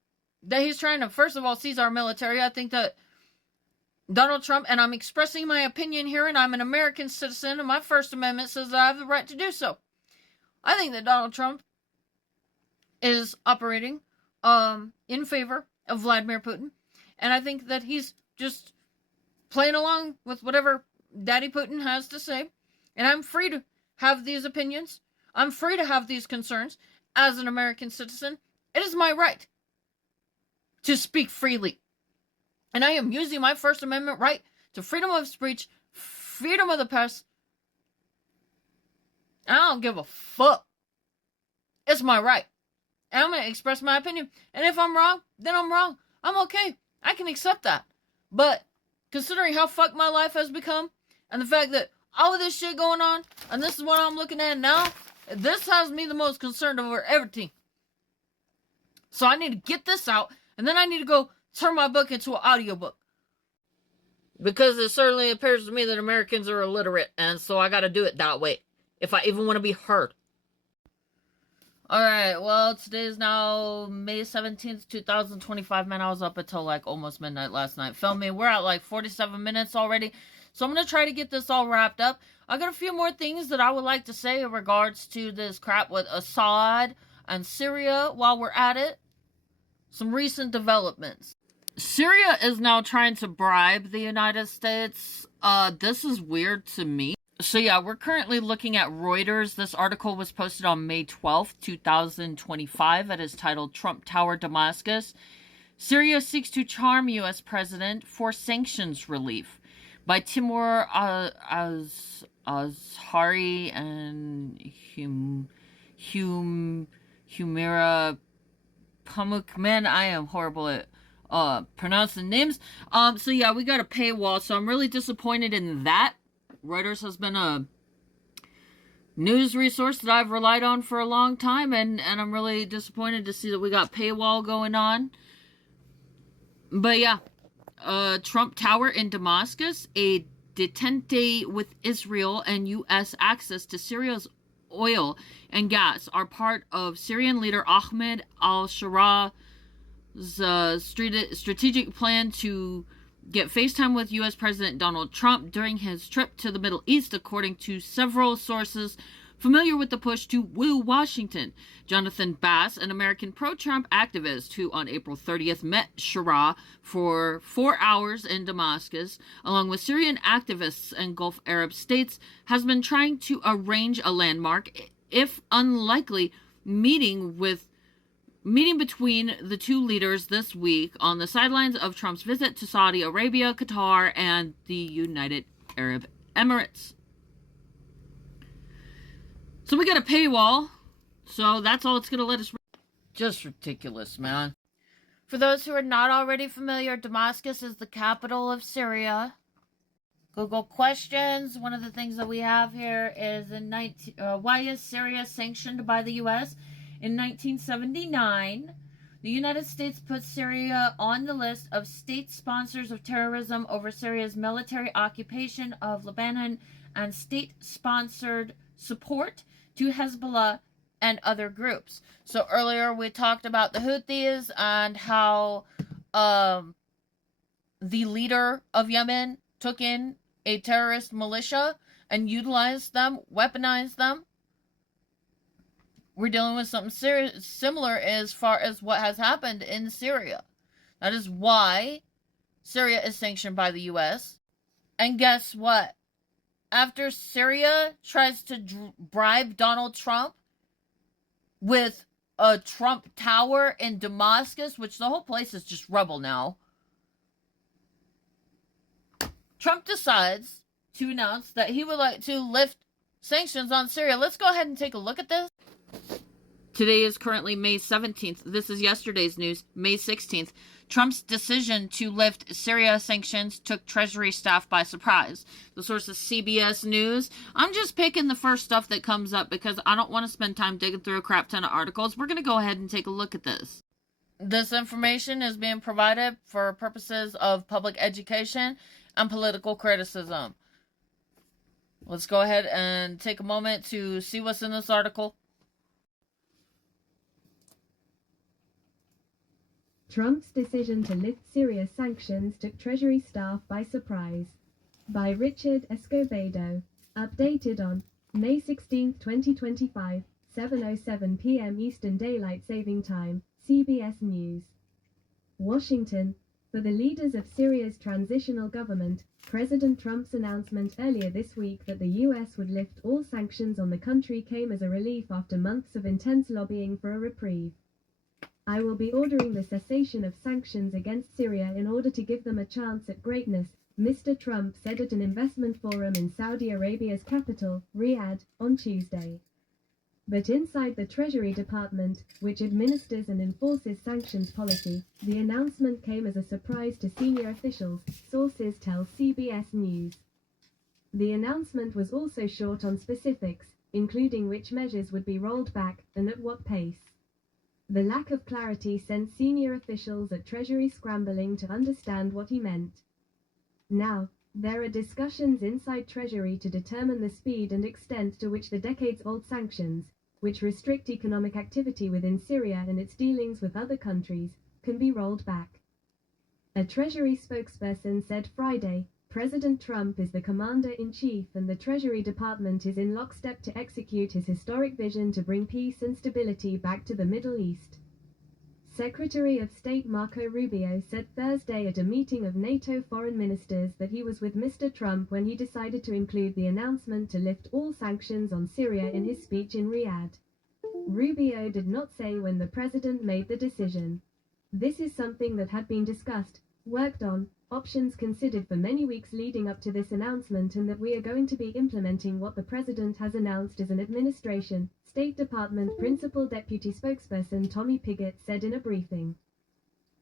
that he's trying to, first of all, seize our military. I think that Donald Trump, and I'm expressing my opinion here, and I'm an American citizen, and my First Amendment says that I have the right to do so. I think that Donald Trump is operating in favor of Vladimir Putin, and I think that he's just playing along with whatever Daddy Putin has to say, and I'm free to have these opinions. I'm free to have these concerns as an American citizen. It is my right to speak freely. And I am using my First Amendment right to freedom of speech, freedom of the press. I don't give a fuck. It's my right. And I'm going to express my opinion. And if I'm wrong, then I'm wrong. I'm okay. I can accept that. But considering how fucked my life has become, and the fact that all of this shit going on, and this is what I'm looking at now, this has me the most concerned over everything. So I need to get this out, and then I need to go turn my book into an audiobook. Because it certainly appears to me that Americans are illiterate, and so I gotta do it that way. If I even want to be heard. Alright, well, today is now May 17th, 2025. Man, I was up until like almost midnight last night filming. We're at like 47 minutes already. So I'm going to try to get this all wrapped up. I got a few more things that I would like to say in regards to this crap with Assad and Syria while we're at it. Some recent developments. Syria is now trying to bribe the United States. This is weird to me. So yeah, we're currently looking at Reuters. This article was posted on May 12th, 2025. It is titled Trump Tower Damascus. Syria seeks to charm U.S. President for sanctions relief. By Timur Azhari and Humira Pamuk. Man, I am horrible at pronouncing names. So yeah, we got a paywall, so I'm really disappointed in that. Reuters has been a news resource that I've relied on for a long time, and I'm really disappointed to see that we got paywall going on. But yeah. Trump Tower in Damascus, a detente with Israel and U.S. access to Syria's oil and gas are part of Syrian leader Ahmed al-Shara's strategic plan to get FaceTime with U.S. President Donald Trump during his trip to the Middle East, according to several sources familiar with the push to woo Washington. Jonathan Bass, an American pro-Trump activist who on April 30th met Shara for 4 hours in Damascus, along with Syrian activists and Gulf Arab states, has been trying to arrange a landmark, if unlikely, meeting between the two leaders this week on the sidelines of Trump's visit to Saudi Arabia, Qatar, and the United Arab Emirates. So we got a paywall. So that's all it's going to let us read. Just ridiculous, man. For those who are not already familiar, Damascus is the capital of Syria. Google questions. One of the things that we have here is why is Syria sanctioned by the U.S.? In 1979, the United States put Syria on the list of state sponsors of terrorism over Syria's military occupation of Lebanon and state-sponsored support to Hezbollah and other groups. So earlier we talked about the Houthis and how the leader of Yemen took in a terrorist militia and utilized them, weaponized them. We're dealing with something similar as far as what has happened in Syria. That is why Syria is sanctioned by the U.S. And guess what? After Syria tries to bribe Donald Trump with a Trump Tower in Damascus, which the whole place is just rubble now, Trump decides to announce that he would like to lift sanctions on Syria. Let's go ahead and take a look at this. Today is currently May 17th. This is yesterday's news, May 16th. Trump's decision to lift Syria sanctions took Treasury staff by surprise. The source is CBS News. I'm just picking the first stuff that comes up because I don't want to spend time digging through a crap ton of articles. We're going to go ahead and take a look at this. This information is being provided for purposes of public education and political criticism. Let's go ahead and take a moment to see what's in this article. Trump's decision to lift Syria sanctions took Treasury staff by surprise. By Richard Escobedo. Updated on May 16, 2025, 7:07 p.m. Eastern Daylight Saving Time, CBS News. Washington. For the leaders of Syria's transitional government, President Trump's announcement earlier this week that the U.S. would lift all sanctions on the country came as a relief after months of intense lobbying for a reprieve. I will be ordering the cessation of sanctions against Syria in order to give them a chance at greatness, Mr. Trump said at an investment forum in Saudi Arabia's capital, Riyadh, on Tuesday. But inside the Treasury Department, which administers and enforces sanctions policy, the announcement came as a surprise to senior officials, sources tell CBS News. The announcement was also short on specifics, including which measures would be rolled back, and at what pace. The lack of clarity sent senior officials at Treasury scrambling to understand what he meant. Now, there are discussions inside Treasury to determine the speed and extent to which the decades-old sanctions, which restrict economic activity within Syria and its dealings with other countries, can be rolled back. A Treasury spokesperson said Friday, President Trump is the commander-in-chief and the Treasury Department is in lockstep to execute his historic vision to bring peace and stability back to the Middle East. Secretary of State Marco Rubio said Thursday at a meeting of NATO foreign ministers that he was with Mr. Trump when he decided to include the announcement to lift all sanctions on Syria in his speech in Riyadh. Rubio did not say when the president made the decision. This is something that had been discussed, worked on, options considered for many weeks leading up to this announcement, and that we are going to be implementing what the president has announced as an administration, State Department Principal Deputy Spokesperson Tommy Pigott said in a briefing.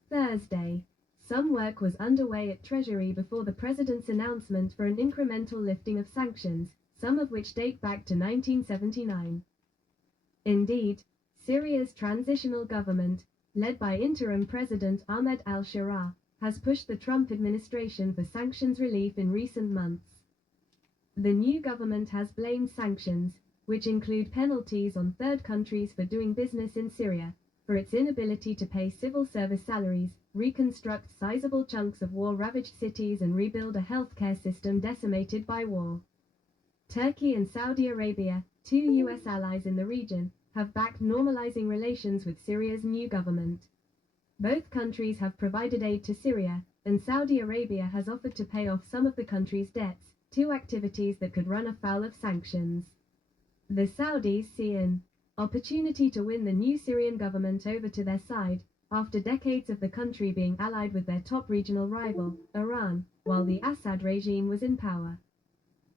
Thursday. Some work was underway at Treasury before the president's announcement for an incremental lifting of sanctions, some of which date back to 1979. Indeed, Syria's transitional government, led by interim President Ahmed al-Sharaa, has pushed the Trump administration for sanctions relief in recent months. The new government has blamed sanctions, which include penalties on third countries for doing business in Syria, for its inability to pay civil service salaries, reconstruct sizable chunks of war-ravaged cities and rebuild a healthcare system decimated by war. Turkey and Saudi Arabia, two U.S. allies in the region, have backed normalizing relations with Syria's new government. Both countries have provided aid to Syria, and Saudi Arabia has offered to pay off some of the country's debts, two activities that could run afoul of sanctions. The Saudis see an opportunity to win the new Syrian government over to their side, after decades of the country being allied with their top regional rival, Iran, while the Assad regime was in power.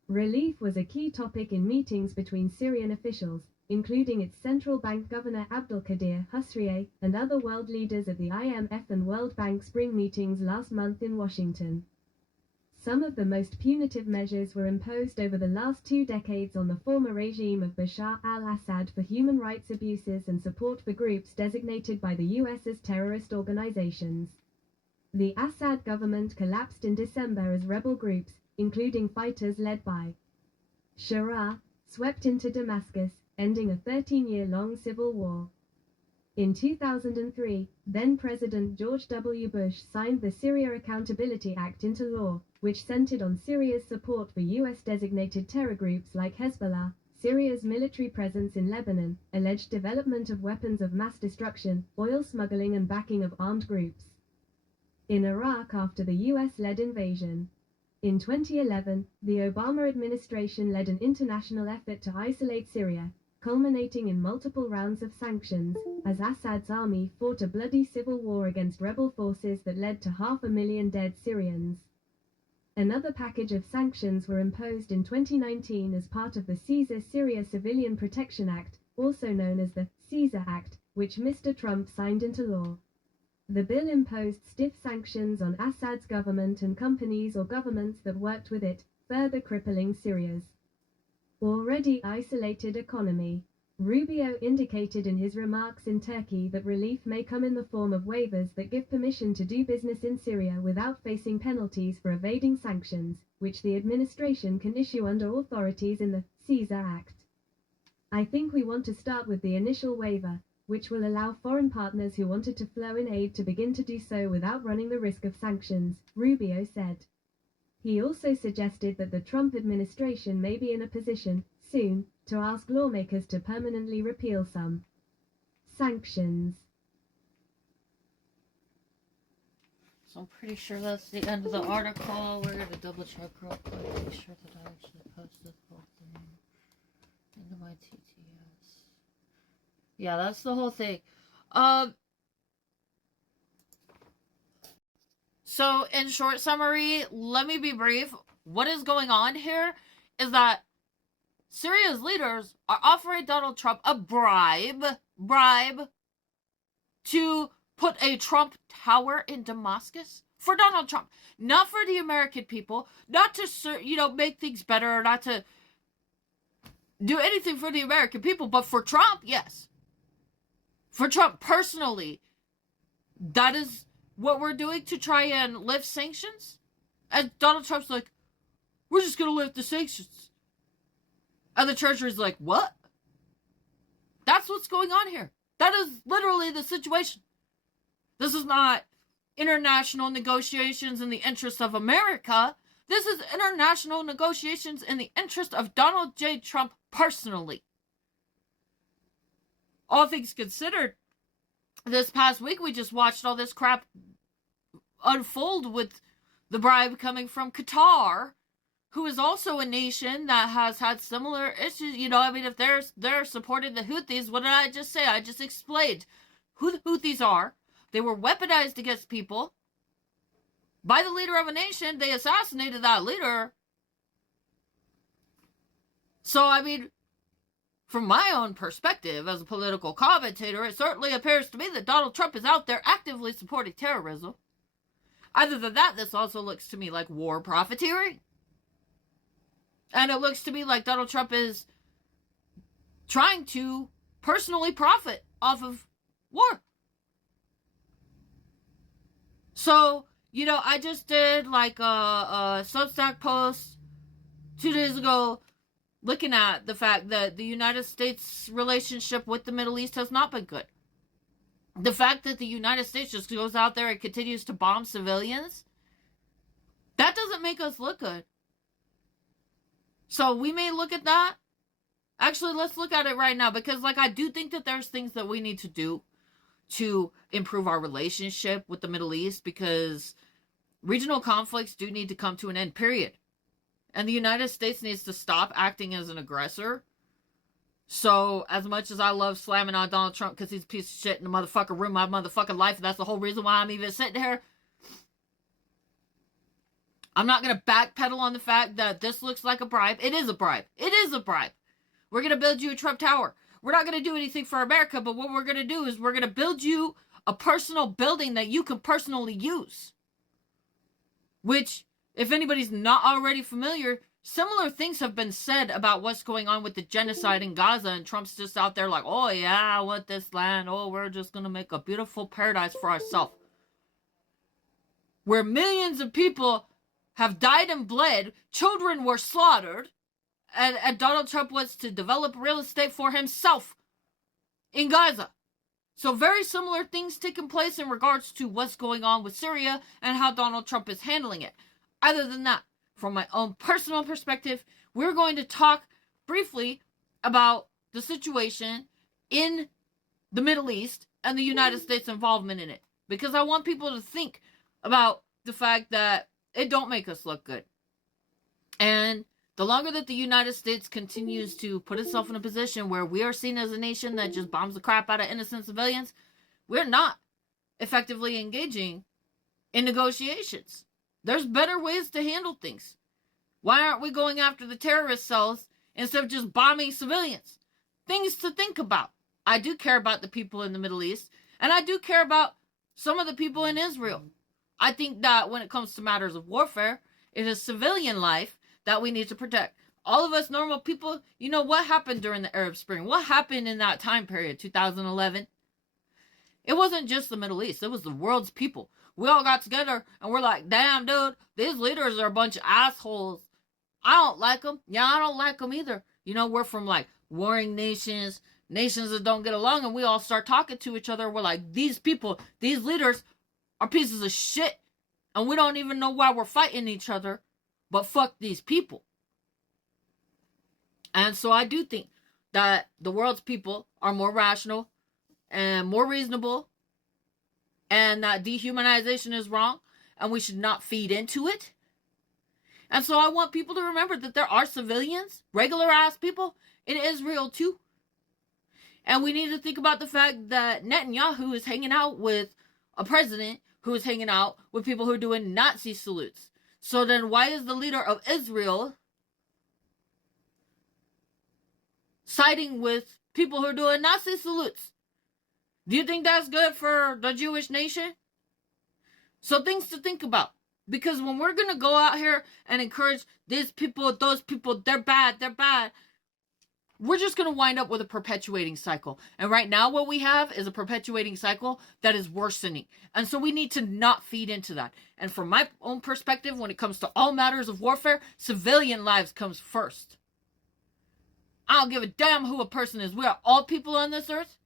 Relief was a key topic in meetings between Syrian officials, including its central bank governor Abdulkadir Husriye and other world leaders at the IMF and World Bank spring meetings last month in Washington. Some of the most punitive measures were imposed over the last 2 decades on the former regime of Bashar al-Assad for human rights abuses and support for groups designated by the U.S. as terrorist organizations. The Assad government collapsed in December as rebel groups, including fighters led by Shura, swept into Damascus, ending a 13-year-long civil war. In 2003, then-President George W. Bush signed the Syria Accountability Act into law, which centered on Syria's support for U.S.-designated terror groups like Hezbollah, Syria's military presence in Lebanon, alleged development of weapons of mass destruction, oil smuggling and backing of armed groups in Iraq after the U.S.-led invasion. In 2011, the Obama administration led an international effort to isolate Syria, culminating in multiple rounds of sanctions, as Assad's army fought a bloody civil war against rebel forces that led to 500,000 dead Syrians. Another package of sanctions were imposed in 2019 as part of the CSA Syria Civilian Protection Act, also known as the CSA Act, which Mr. Trump signed into law. The bill imposed stiff sanctions on Assad's government and companies or governments that worked with it, further crippling Syria's already isolated economy. Rubio indicated in his remarks in Turkey that relief may come in the form of waivers that give permission to do business in Syria without facing penalties for evading sanctions, which the administration can issue under authorities in the CSA Act. I think we want to start with the initial waiver, which will allow foreign partners who wanted to flow in aid to begin to do so without running the risk of sanctions, Rubio said. He also suggested that the Trump administration may be in a position, soon, to ask lawmakers to permanently repeal some sanctions. So I'm pretty sure that's the end of the article. We're going to double check real quick, make sure that I actually posted the whole thing into my TTS. Yeah, that's the whole thing. So in short summary, let me be brief. What is going on here is that Syria's leaders are offering Donald Trump a bribe to put a Trump tower in Damascus for Donald Trump, not for the American people, not to, make things better, not to do anything for the American people, but for Trump, yes. For Trump personally, that is what we're doing to try and lift sanctions. And Donald Trump's like, we're just going to lift the sanctions. And the Treasury's like, what? That's what's going on here. That is literally the situation. This is not international negotiations in the interest of America. This is international negotiations in the interest of Donald J. Trump personally. All things considered, this past week we just watched all this crap unfold with the bribe coming from Qatar, who is also a nation that has had similar issues. If they're supporting the Houthis, what did I just say? I just explained who the Houthis are. They were weaponized against people by the leader of a nation. They assassinated that leader. So, from my own perspective as a political commentator, it certainly appears to me that Donald Trump is out there actively supporting terrorism. Other than that, this also looks to me like war profiteering. And it looks to me like Donald Trump is trying to personally profit off of war. So, I just did like a Substack post 2 days ago looking at the fact that the United States relationship with the Middle East has not been good. The fact that the United States just goes out there and continues to bomb civilians, that doesn't make us look good. So we may look at that. Actually, let's look at it right now, because I do think that there's things that we need to do to improve our relationship with the Middle East, because regional conflicts do need to come to an end, period. And the United States needs to stop acting as an aggressor. So, as much as I love slamming on Donald Trump because he's a piece of shit and the motherfucker ruined my motherfucking life, and that's the whole reason why I'm even sitting here, I'm not going to backpedal on the fact that this looks like a bribe. It is a bribe. It is a bribe. We're going to build you a Trump Tower. We're not going to do anything for America, but what we're going to do is we're going to build you a personal building that you can personally use. Which, if anybody's not already familiar, similar things have been said about what's going on with the genocide in Gaza, and Trump's just out there like, oh yeah, I want this land. Oh, we're just going to make a beautiful paradise for ourselves. Where millions of people have died and bled, children were slaughtered, and Donald Trump wants to develop real estate for himself in Gaza. So very similar things taking place in regards to what's going on with Syria and how Donald Trump is handling it. Other than that, from my own personal perspective, we're going to talk briefly about the situation in the Middle East and the United States' involvement in it. Because I want people to think about the fact that it don't make us look good. And the longer that the United States continues to put itself in a position where we are seen as a nation that just bombs the crap out of innocent civilians, we're not effectively engaging in negotiations. There's better ways to handle things. Why aren't we going after the terrorist cells instead of just bombing civilians? Things to think about. I do care about the people in the Middle East, and I do care about some of the people in Israel. I think that when it comes to matters of warfare, it is civilian life that we need to protect. All of us normal people, you know what happened during the Arab Spring? What happened in that time period, 2011? It wasn't just the Middle East. It was the world's people. We all got together and we're like, damn, dude, these leaders are a bunch of assholes. I don't like them. Yeah, I don't like them either. You know, we're from like warring nations, nations that don't get along, and we all start talking to each other. We're like, these people, these leaders are pieces of shit. And we don't even know why we're fighting each other. But fuck these people. And so I do think that the world's people are more rational and more reasonable, and that dehumanization is wrong and we should not feed into it. And so I want people to remember that there are civilians, regular ass people in Israel too. And we need to think about the fact that Netanyahu is hanging out with a president who is hanging out with people who are doing Nazi salutes. So then why is the leader of Israel siding with people who are doing Nazi salutes? Do you think that's good for the Jewish nation? So things to think about. Because when we're going to go out here and encourage these people, those people, they're bad, we're just going to wind up with a perpetuating cycle. And right now what we have is a perpetuating cycle that is worsening. And so we need to not feed into that. And from my own perspective, when it comes to all matters of warfare, civilian lives comes first. I don't give a damn who a person is. We are all people on this earth.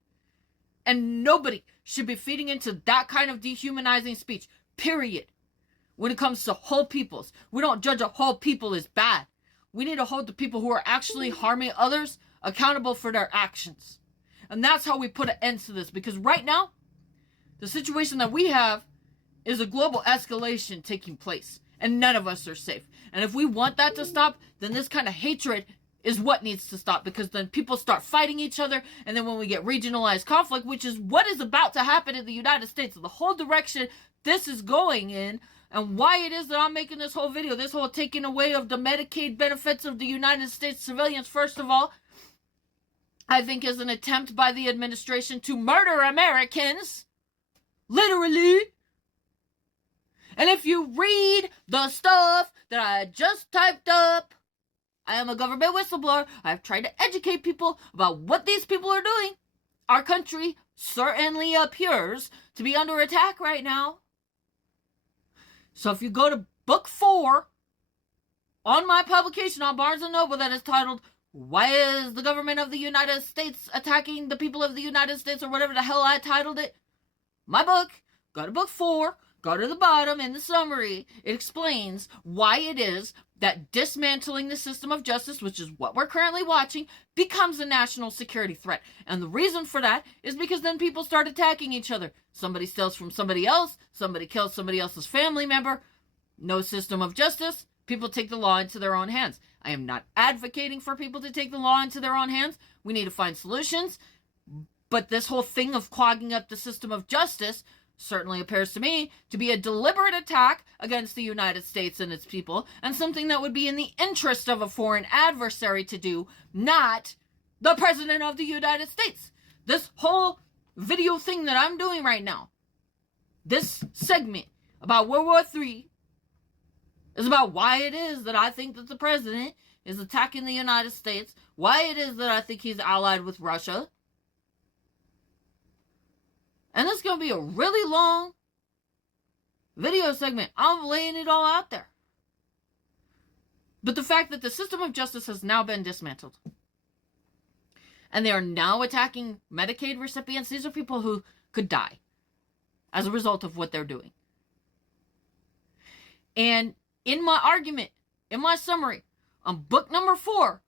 And nobody should be feeding into that kind of dehumanizing speech. Period. When it comes to whole peoples, we don't judge a whole people as bad. We need to hold the people who are actually harming others accountable for their actions. And that's how we put an end to this. Because right now, the situation that we have is a global escalation taking place. And none of us are safe. And if we want that to stop, then this kind of hatred is what needs to stop. Because then people start fighting each other. And then when we get regionalized conflict, which is what is about to happen in the United States, the whole direction this is going in, and why it is that I'm making this whole video, this whole taking away of the Medicaid benefits of the United States civilians, first of all, I think is an attempt by the administration to murder Americans. Literally. And if you read the stuff that I just typed up, I am a government whistleblower. I've tried to educate people about what these people are doing. Our country certainly appears to be under attack right now. So if you go to book 4 on my publication on Barnes & Noble that is titled, Why is the Government of the United States Attacking the People of the United States, or whatever the hell I titled it, my book, go to book 4, go to the bottom in the summary. It explains why it is that dismantling the system of justice, which is what we're currently watching, becomes a national security threat. And the reason for that is because then people start attacking each other. Somebody steals from somebody else. Somebody kills somebody else's family member. No system of justice. People take the law into their own hands. I am not advocating for people to take the law into their own hands. We need to find solutions. But this whole thing of clogging up the system of justice certainly appears to me to be a deliberate attack against the United States and its people, and something that would be in the interest of a foreign adversary to do, not the President of the United States. This whole video thing that I'm doing right now, this segment about World War III, is about why it is that I think that the President is attacking the United States, why it is that I think he's allied with Russia. And this is going to be a really long video segment. I'm laying it all out there. But the fact that the system of justice has now been dismantled, and they are now attacking Medicaid recipients, these are people who could die as a result of what they're doing. And in my argument, in my summary, on book number 4,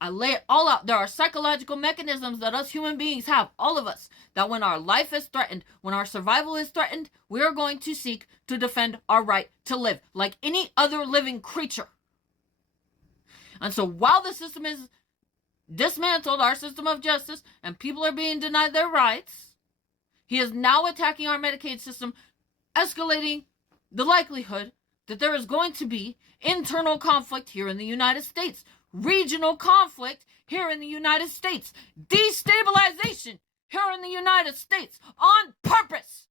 I lay it all out. There are psychological mechanisms that us human beings have, all of us, that when our life is threatened, when our survival is threatened, we are going to seek to defend our right to live like any other living creature. And so while the system is dismantled, our system of justice, and people are being denied their rights, he is now attacking our Medicaid system, escalating the likelihood that there is going to be internal conflict here in the United States, regional conflict here in the United States, destabilization here in the United States on purpose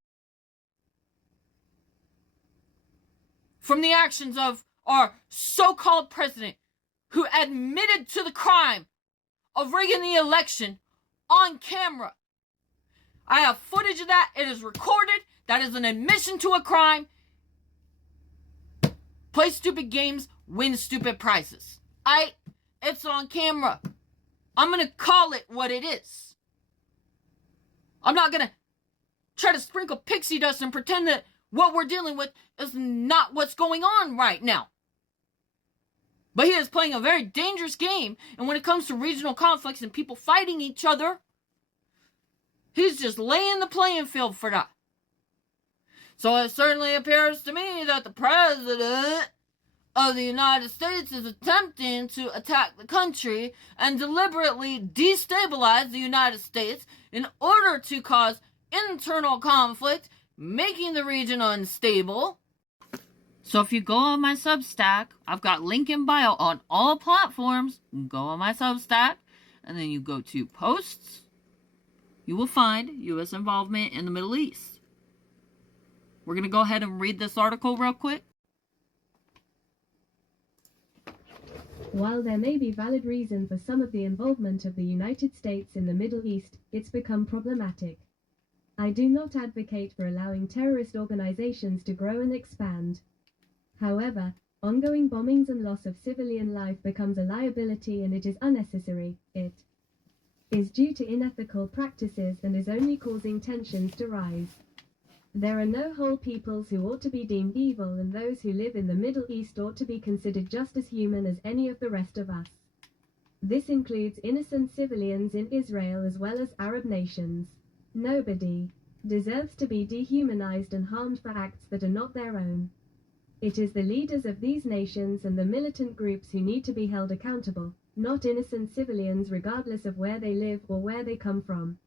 from the actions of our so-called president, who admitted to the crime of rigging the election on camera. I have footage of that. It is recorded. That is an admission to a crime. Play stupid games, win stupid prizes. It's on camera. I'm going to call it what it is. I'm not going to try to sprinkle pixie dust and pretend that what we're dealing with is not what's going on right now. But he is playing a very dangerous game, and when it comes to regional conflicts and people fighting each other, he's just laying the playing field for that. So it certainly appears to me that the President of the United States is attempting to attack the country and deliberately destabilize the United States in order to cause internal conflict, making the region unstable. So if you go on my Substack, I've got link in bio on all platforms. Go on my Substack, and then you go to posts. You will find U.S. involvement in the Middle East. We're going to go ahead and read this article real quick. While there may be valid reason for some of the involvement of the United States in the Middle East, it's become problematic. I do not advocate for allowing terrorist organizations to grow and expand. However, ongoing bombings and loss of civilian life becomes a liability, and it is unnecessary. It is due to unethical practices and is only causing tensions to rise. There are no whole peoples who ought to be deemed evil, and those who live in the Middle East ought to be considered just as human as any of the rest of us. This includes innocent civilians in Israel as well as Arab nations. Nobody deserves to be dehumanized and harmed for acts that are not their own. It is the leaders of these nations and the militant groups who need to be held accountable, not innocent civilians regardless of where they live or where they come from.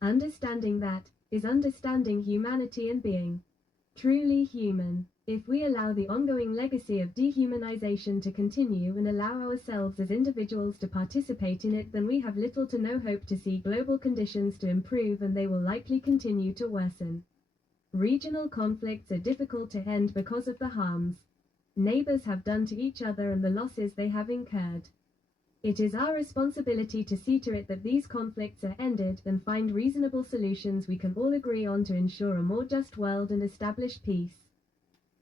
Understanding that is understanding humanity and being truly human. If we allow the ongoing legacy of dehumanization to continue and allow ourselves as individuals to participate in it, then we have little to no hope to see global conditions to improve, and they will likely continue to worsen. Regional conflicts are difficult to end because of the harms neighbors have done to each other and the losses they have incurred. It is our responsibility to see to it that these conflicts are ended and find reasonable solutions we can all agree on to ensure a more just world and establish peace.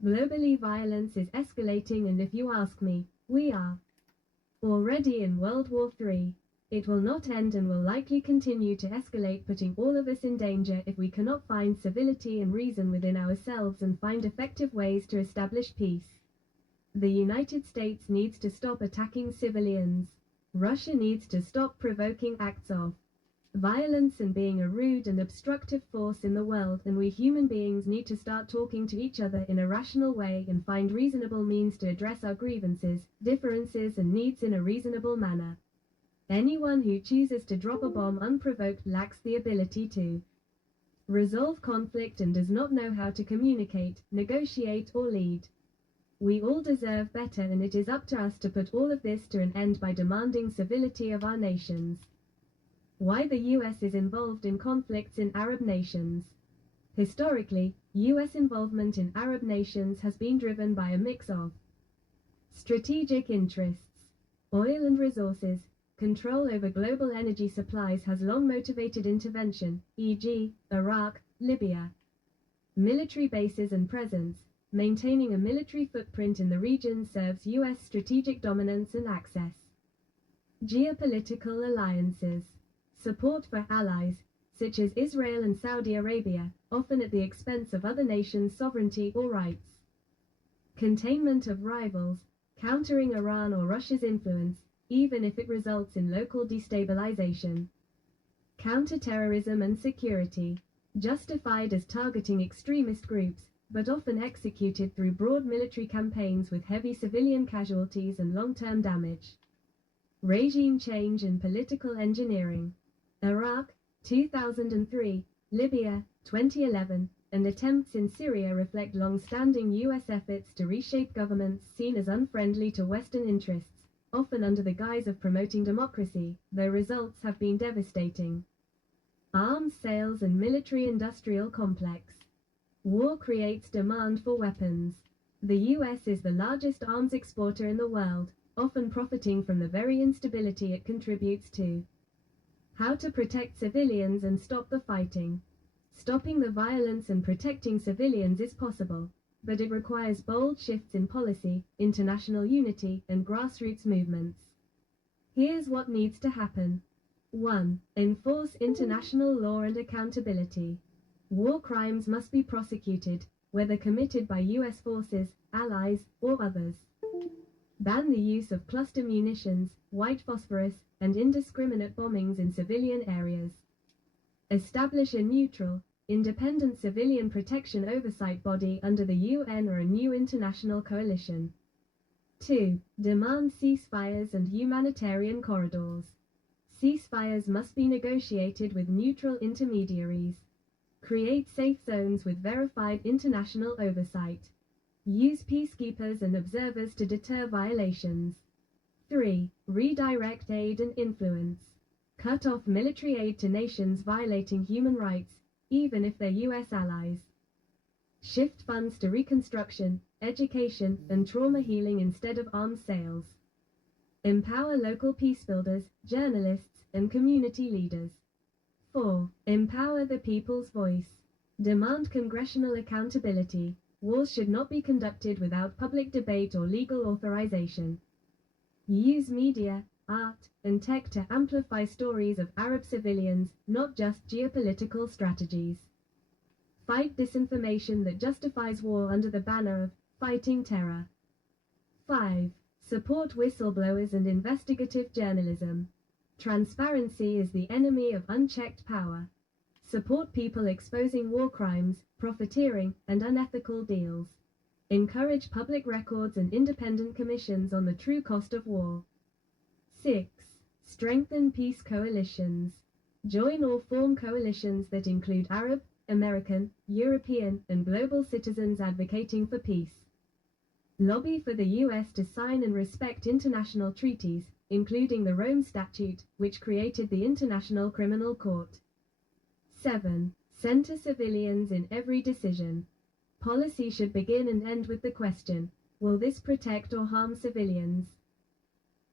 Globally, violence is escalating, and if you ask me, we are already in World War III. It will not end and will likely continue to escalate, putting all of us in danger if we cannot find civility and reason within ourselves and find effective ways to establish peace. The United States needs to stop attacking civilians. Russia needs to stop provoking acts of violence and being a rude and obstructive force in the world, and we human beings need to start talking to each other in a rational way and find reasonable means to address our grievances, differences, and needs in a reasonable manner. Anyone who chooses to drop a bomb unprovoked lacks the ability to resolve conflict and does not know how to communicate, negotiate or lead. We all deserve better, and it is up to us to put all of this to an end by demanding civility of our nations. Why the U.S. is involved in conflicts in Arab nations. Historically, U.S. involvement in Arab nations has been driven by a mix of strategic interests, oil and resources, control over global energy supplies has long motivated intervention, e.g., Iraq, Libya. Military bases and presence, maintaining a military footprint in the region serves U.S. strategic dominance and access. Geopolitical alliances, support for allies, such as Israel and Saudi Arabia, often at the expense of other nations' sovereignty or rights. Containment of rivals, countering Iran or Russia's influence, even if it results in local destabilization. Counterterrorism and security, justified as targeting extremist groups, but often executed through broad military campaigns with heavy civilian casualties and long-term damage. Regime change and political engineering. Iraq, 2003, Libya, 2011, and attempts in Syria reflect long-standing U.S. efforts to reshape governments seen as unfriendly to Western interests, often under the guise of promoting democracy, though results have been devastating. Arms sales and military-industrial complex. War creates demand for weapons. The U.S. is the largest arms exporter in the world, often profiting from the very instability it contributes to. How to protect civilians and stop the fighting. Stopping the violence and protecting civilians is possible, but it requires bold shifts in policy, international unity, and grassroots movements. Here's what needs to happen. 1. Enforce international law and accountability. War crimes must be prosecuted, whether committed by U.S. forces, allies, or others. Ban the use of cluster munitions, white phosphorus, and indiscriminate bombings in civilian areas. Establish a neutral, independent civilian protection oversight body under the UN or a new international coalition. 2. Demand ceasefires and humanitarian corridors. Ceasefires must be negotiated with neutral intermediaries. Create safe zones with verified international oversight. Use peacekeepers and observers to deter violations. 3. Redirect aid and influence. Cut off military aid to nations violating human rights, even if they're U.S. allies. Shift funds to reconstruction, education, and trauma healing instead of arms sales. Empower local peacebuilders, journalists, and community leaders. 4. Empower the people's voice. Demand congressional accountability. Wars should not be conducted without public debate or legal authorization. Use media, art, and tech to amplify stories of Arab civilians, not just geopolitical strategies. Fight disinformation that justifies war under the banner of fighting terror. 5. Support whistleblowers and investigative journalism. Transparency is the enemy of unchecked power. Support people exposing war crimes, profiteering, and unethical deals. Encourage public records and independent commissions on the true cost of war. 6. Strengthen peace coalitions. Join or form coalitions that include Arab, American, European, and global citizens advocating for peace. Lobby for the U.S. to sign and respect international treaties, including the Rome Statute, which created the International Criminal Court. 7. Center civilians in every decision. Policy should begin and end with the question, will this protect or harm civilians?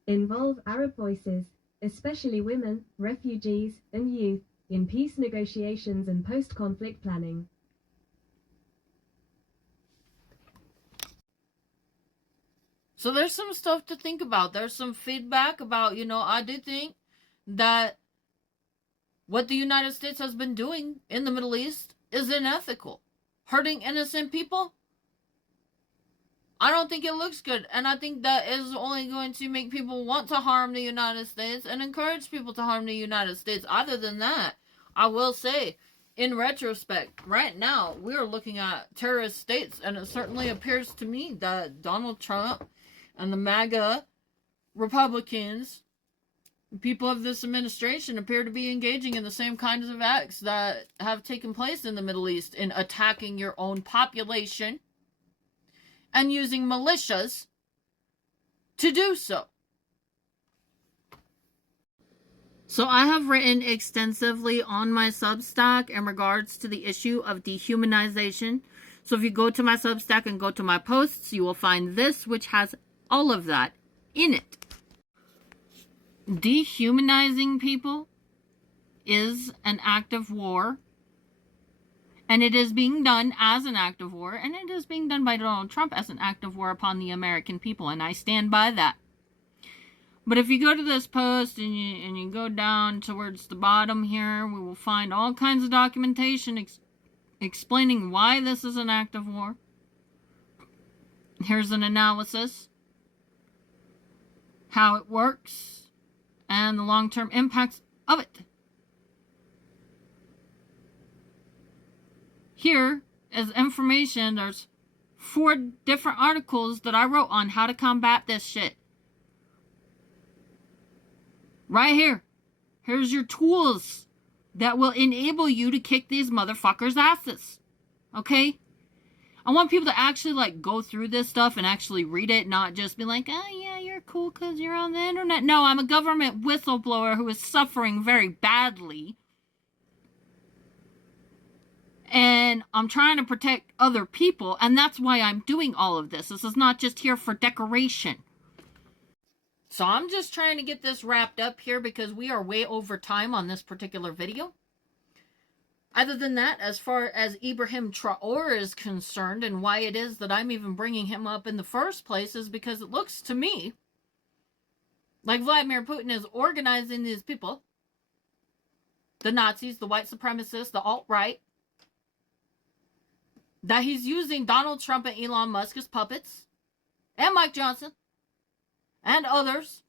Involve Arab voices, especially women, refugees, and youth, in peace negotiations and post-conflict planning. So there's some stuff to think about. There's some feedback about, I do think that what the United States has been doing in the Middle East is unethical. Hurting innocent people? I don't think it looks good. And I think that is only going to make people want to harm the United States and encourage people to harm the United States. Other than that, I will say, in retrospect, right now, we are looking at terrorist states, and it certainly appears to me that Donald Trump and the MAGA Republicans People of this administration appear to be engaging in the same kinds of acts that have taken place in the Middle East in attacking your own population and using militias to do so. So I have written extensively on my Substack in regards to the issue of dehumanization. So if you go to my Substack and go to my posts, you will find this, which has all of that in it. Dehumanizing people is an act of war, and it is being done as an act of war, and it is being done by Donald Trump as an act of war upon the American people, and I stand by that. But if you go to this post and you go down towards the bottom here, we will find all kinds of documentation explaining why this is an act of war. Here's an analysis, how it works, and the long-term impacts of it. Here is information. There's 4 different articles that I wrote on how to combat this shit. Right here. Here's your tools that will enable you to kick these motherfuckers' asses. Okay? I want people to actually, like, go through this stuff and actually read it, not just be like, oh, yeah, you're cool because you're on the internet. No, I'm a government whistleblower who is suffering very badly. And I'm trying to protect other people, and that's why I'm doing all of this. This is not just here for decoration. So I'm just trying to get this wrapped up here because we are way over time on this particular video. Other than that, as far as Ibrahim Traore is concerned and why it is that I'm even bringing him up in the first place is because it looks to me like Vladimir Putin is organizing these people, the Nazis, the white supremacists, the alt-right, that he's using Donald Trump and Elon Musk as puppets, and Mike Johnson, and others,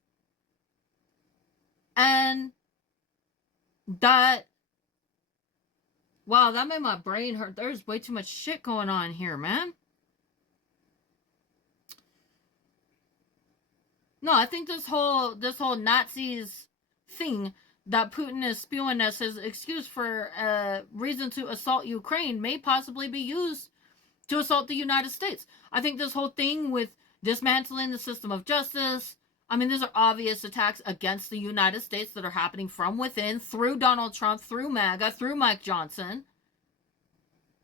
and that, wow, that made my brain hurt. There's way too much shit going on here, man. No, I think this whole Nazis thing that Putin is spewing as his excuse for reason to assault Ukraine may possibly be used to assault the United States. I think this whole thing with dismantling the system of justice, I mean, these are obvious attacks against the United States that are happening from within, through Donald Trump, through MAGA, through Mike Johnson,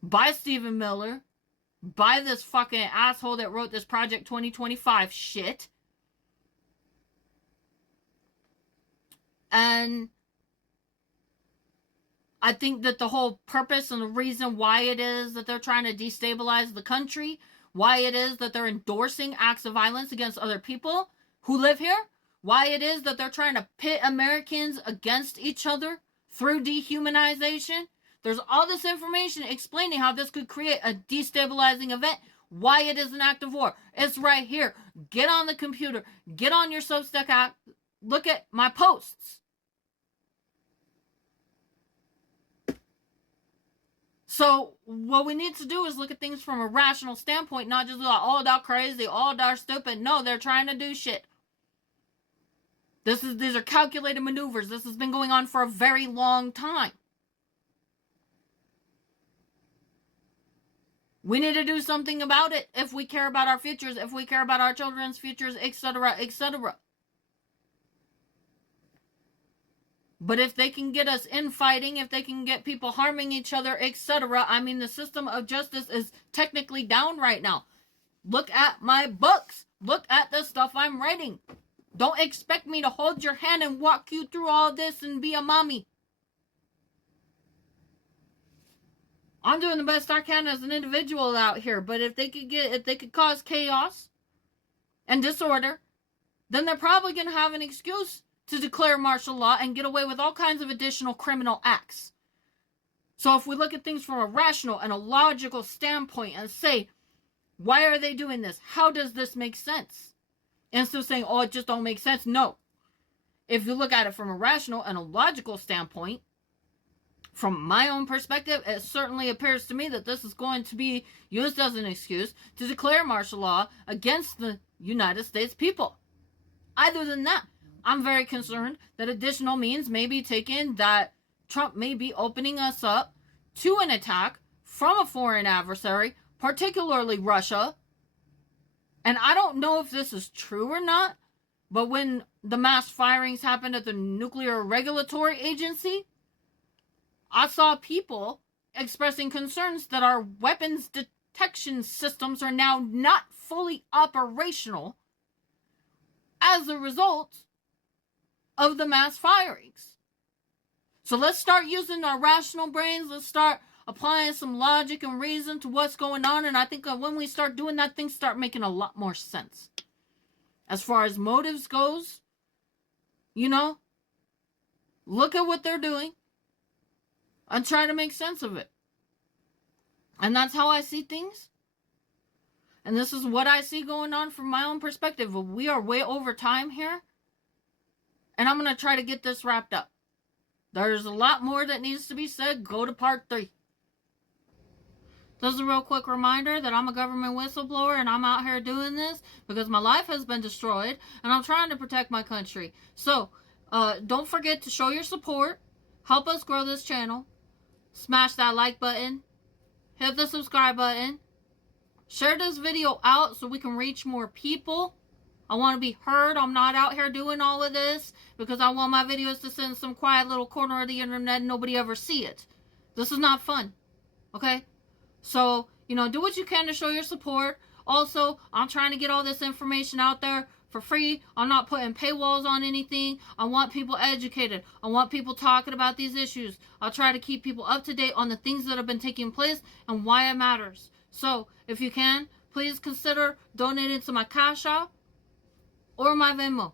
by Stephen Miller, by this fucking asshole that wrote this Project 2025 shit. And I think that the whole purpose and the reason why it is that they're trying to destabilize the country, why it is that they're endorsing acts of violence against other people who live here, why it is that they're trying to pit Americans against each other through dehumanization. There's all this information explaining how this could create a destabilizing event, why it is an act of war. It's right here. Get on the computer, get on your Substack app, look at my posts. So what we need to do is look at things from a rational standpoint, not just like, oh, they're crazy, oh, they're stupid. No, they're trying to do shit. These are calculated maneuvers. This has been going on for a very long time. We need to do something about it if we care about our futures, if we care about our children's futures, etc., etc. But if they can get us infighting, if they can get people harming each other, etc., I mean, the system of justice is technically down right now. Look at my books. Look at the stuff I'm writing. Don't expect me to hold your hand and walk you through all this and be a mommy. I'm doing the best I can as an individual out here, but if they could cause chaos and disorder, then they're probably going to have an excuse to declare martial law and get away with all kinds of additional criminal acts. So if we look at things from a rational and a logical standpoint and say, why are they doing this? How does this make sense? Instead of saying, oh, it just don't make sense. No. If you look at it from a rational and a logical standpoint, from my own perspective, it certainly appears to me that this is going to be used as an excuse to declare martial law against the United States people. Other than that, I'm very concerned that additional means may be taken, that Trump may be opening us up to an attack from a foreign adversary, particularly Russia. And I don't know if this is true or not, but when the mass firings happened at the Nuclear Regulatory Agency, I saw people expressing concerns that our weapons detection systems are now not fully operational as a result of the mass firings. So let's start using our rational brains. Let's start applying some logic and reason to what's going on. And I think when we start doing that, things start making a lot more sense. As far as motives goes, you know, look at what they're doing and try to make sense of it. And that's how I see things. And this is what I see going on from my own perspective. We are way over time here. And I'm going to try to get this wrapped up. There's a lot more that needs to be said. Go to part 3. This is a real quick reminder that I'm a government whistleblower and I'm out here doing this because my life has been destroyed and I'm trying to protect my country. So, don't forget to show your support. Help us grow this channel. Smash that like button. Hit the subscribe button. Share this video out so we can reach more people. I want to be heard. I'm not out here doing all of this because I want my videos to sit in some quiet little corner of the internet and nobody ever see it. This is not fun. Okay? So, you know, do what you can to show your support. Also, I'm trying to get all this information out there for free. I'm not putting paywalls on anything. I want people educated. I want people talking about these issues. I'll try to keep people up to date on the things that have been taking place and why it matters. So, if you can, please consider donating to my Cash App or my Venmo.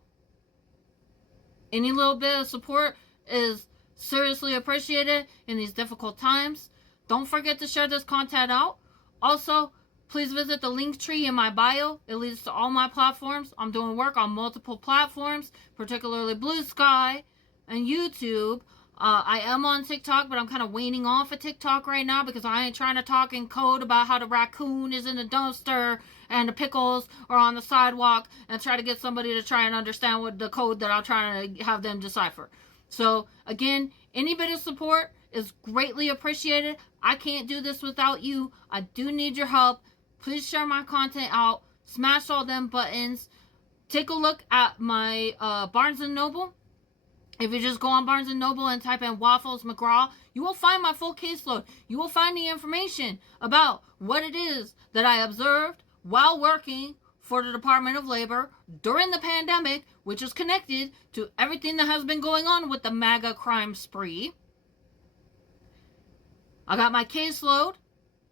Any little bit of support is seriously appreciated in these difficult times. Don't forget to share this content out. Also, please visit the link tree in my bio. It leads to all my platforms. I'm doing work on multiple platforms, particularly Blue Sky and YouTube. I am on TikTok, but I'm kind of waning off of TikTok right now because I ain't trying to talk in code about how the raccoon is in the dumpster and the pickles are on the sidewalk and try to get somebody to try and understand what the code that I'm trying to have them decipher. So, again, any bit of support is greatly appreciated. I can't do this without you. I do need your help. Please share my content out. Smash all them buttons. Take a look at my Barnes & Noble. If you just go on Barnes & Noble and type in Waffles Mcgrawl, you will find my full caseload. You will find the information about what it is that I observed while working for the Department of Labor during the pandemic, which is connected to everything that has been going on with the MAGA crime spree. I got my caseload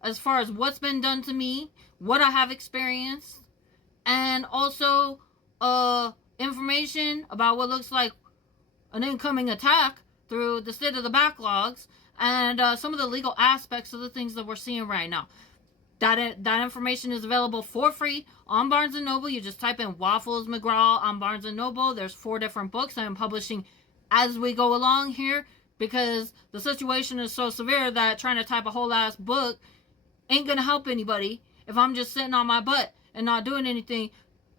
as far as what's been done to me, what I have experienced, and also information about what looks like an incoming attack through the state of the backlogs and some of the legal aspects of the things that we're seeing right now. That information is available for free on Barnes & Noble. You just type in Waffles Mcgrawl on Barnes & Noble. There's 4 different books I'm publishing as we go along here because the situation is so severe that trying to type a whole ass book ain't gonna help anybody if I'm just sitting on my butt and not doing anything,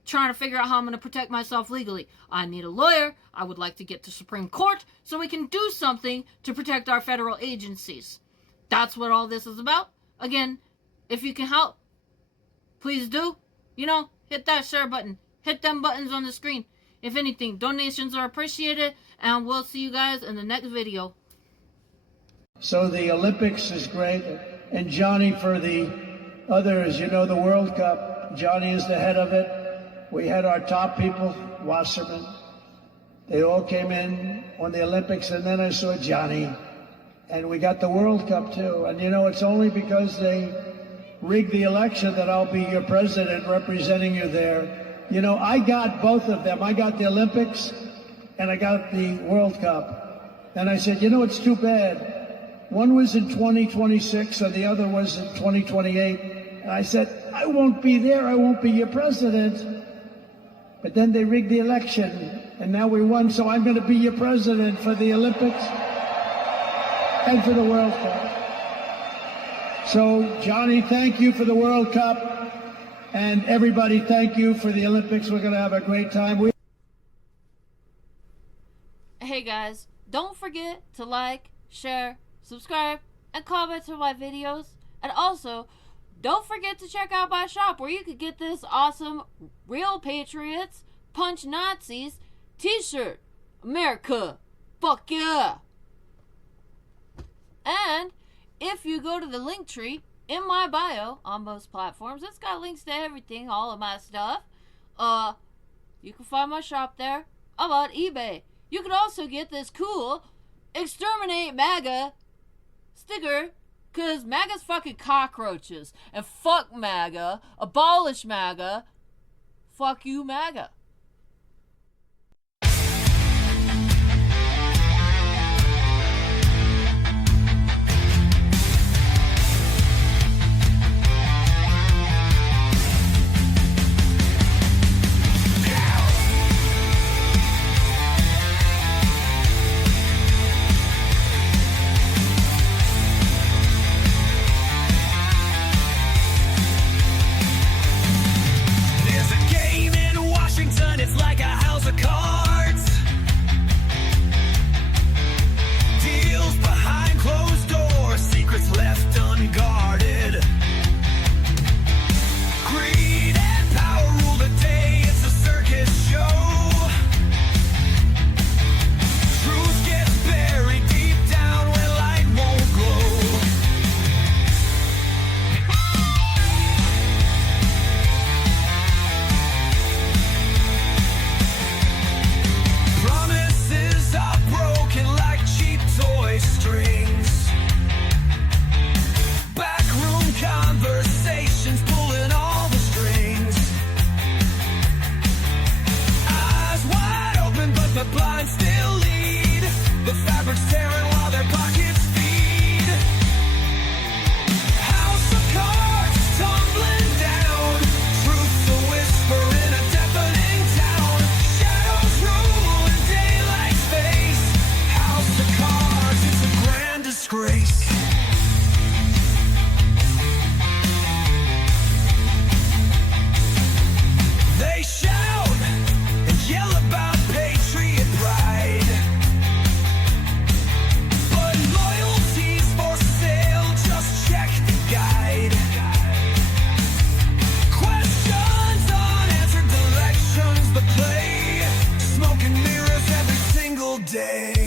trying to figure out how I'm going to protect myself legally. I need a lawyer. I would like to get to Supreme Court so we can do something to protect our federal agencies. That's what all this is about. Again, if you can help, please do. You know, hit that share button. Hit them buttons on the screen. If anything, donations are appreciated, and we'll see you guys in the next video. So the Olympics is great, and Johnny for the others, you know, the World Cup, Johnny is the head of it. We had our top people, Wasserman. They all came in on the Olympics, and then I saw Johnny. And we got the World Cup, too. And, you know, it's only because they rigged the election that I'll be your president representing you there. You know, I got both of them. I got the Olympics, and I got the World Cup. And I said, you know, it's too bad. One was in 2026, and the other was in 2028. And I said, I won't be there. I won't be your president. But then they rigged the election, and now we won, so I'm going to be your president for the Olympics and for the World Cup. So, Johnny, thank you for the World Cup, and everybody, thank you for the Olympics. We're going to have a great time. Hey guys, don't forget to like, share, subscribe, and comment to my videos. And also, don't forget to check out my shop where you could get this awesome Real Patriots Punch Nazis t-shirt. America, fuck yeah! And if you go to the link tree in my bio on most platforms, it's got links to everything, all of my stuff. You can find my shop there. I'm on eBay. You can also get this cool Exterminate MAGA sticker, cause MAGA's fucking cockroaches. And fuck MAGA, abolish MAGA, fuck you MAGA. It's like a house of cards. Deals behind closed doors, secrets left unguarded. Greed and power rule the day, it's a circus show. Truth gets buried deep down where light won't glow. Promises are broken like cheap toy strings. Backroom conversations pulling all the strings. Eyes wide open, but the blinds still lead. The fabric's tearing while their pockets feed. House of cards tumbling down. Truth's a whisper in a deafening town. Shadows rule in daylight's face. House of cards, it's a grand disgrace. They shout and yell about patriot pride, but loyalty's for sale, just check the guide. Questions, unanswered directions, the play, smoke and mirrors every single day.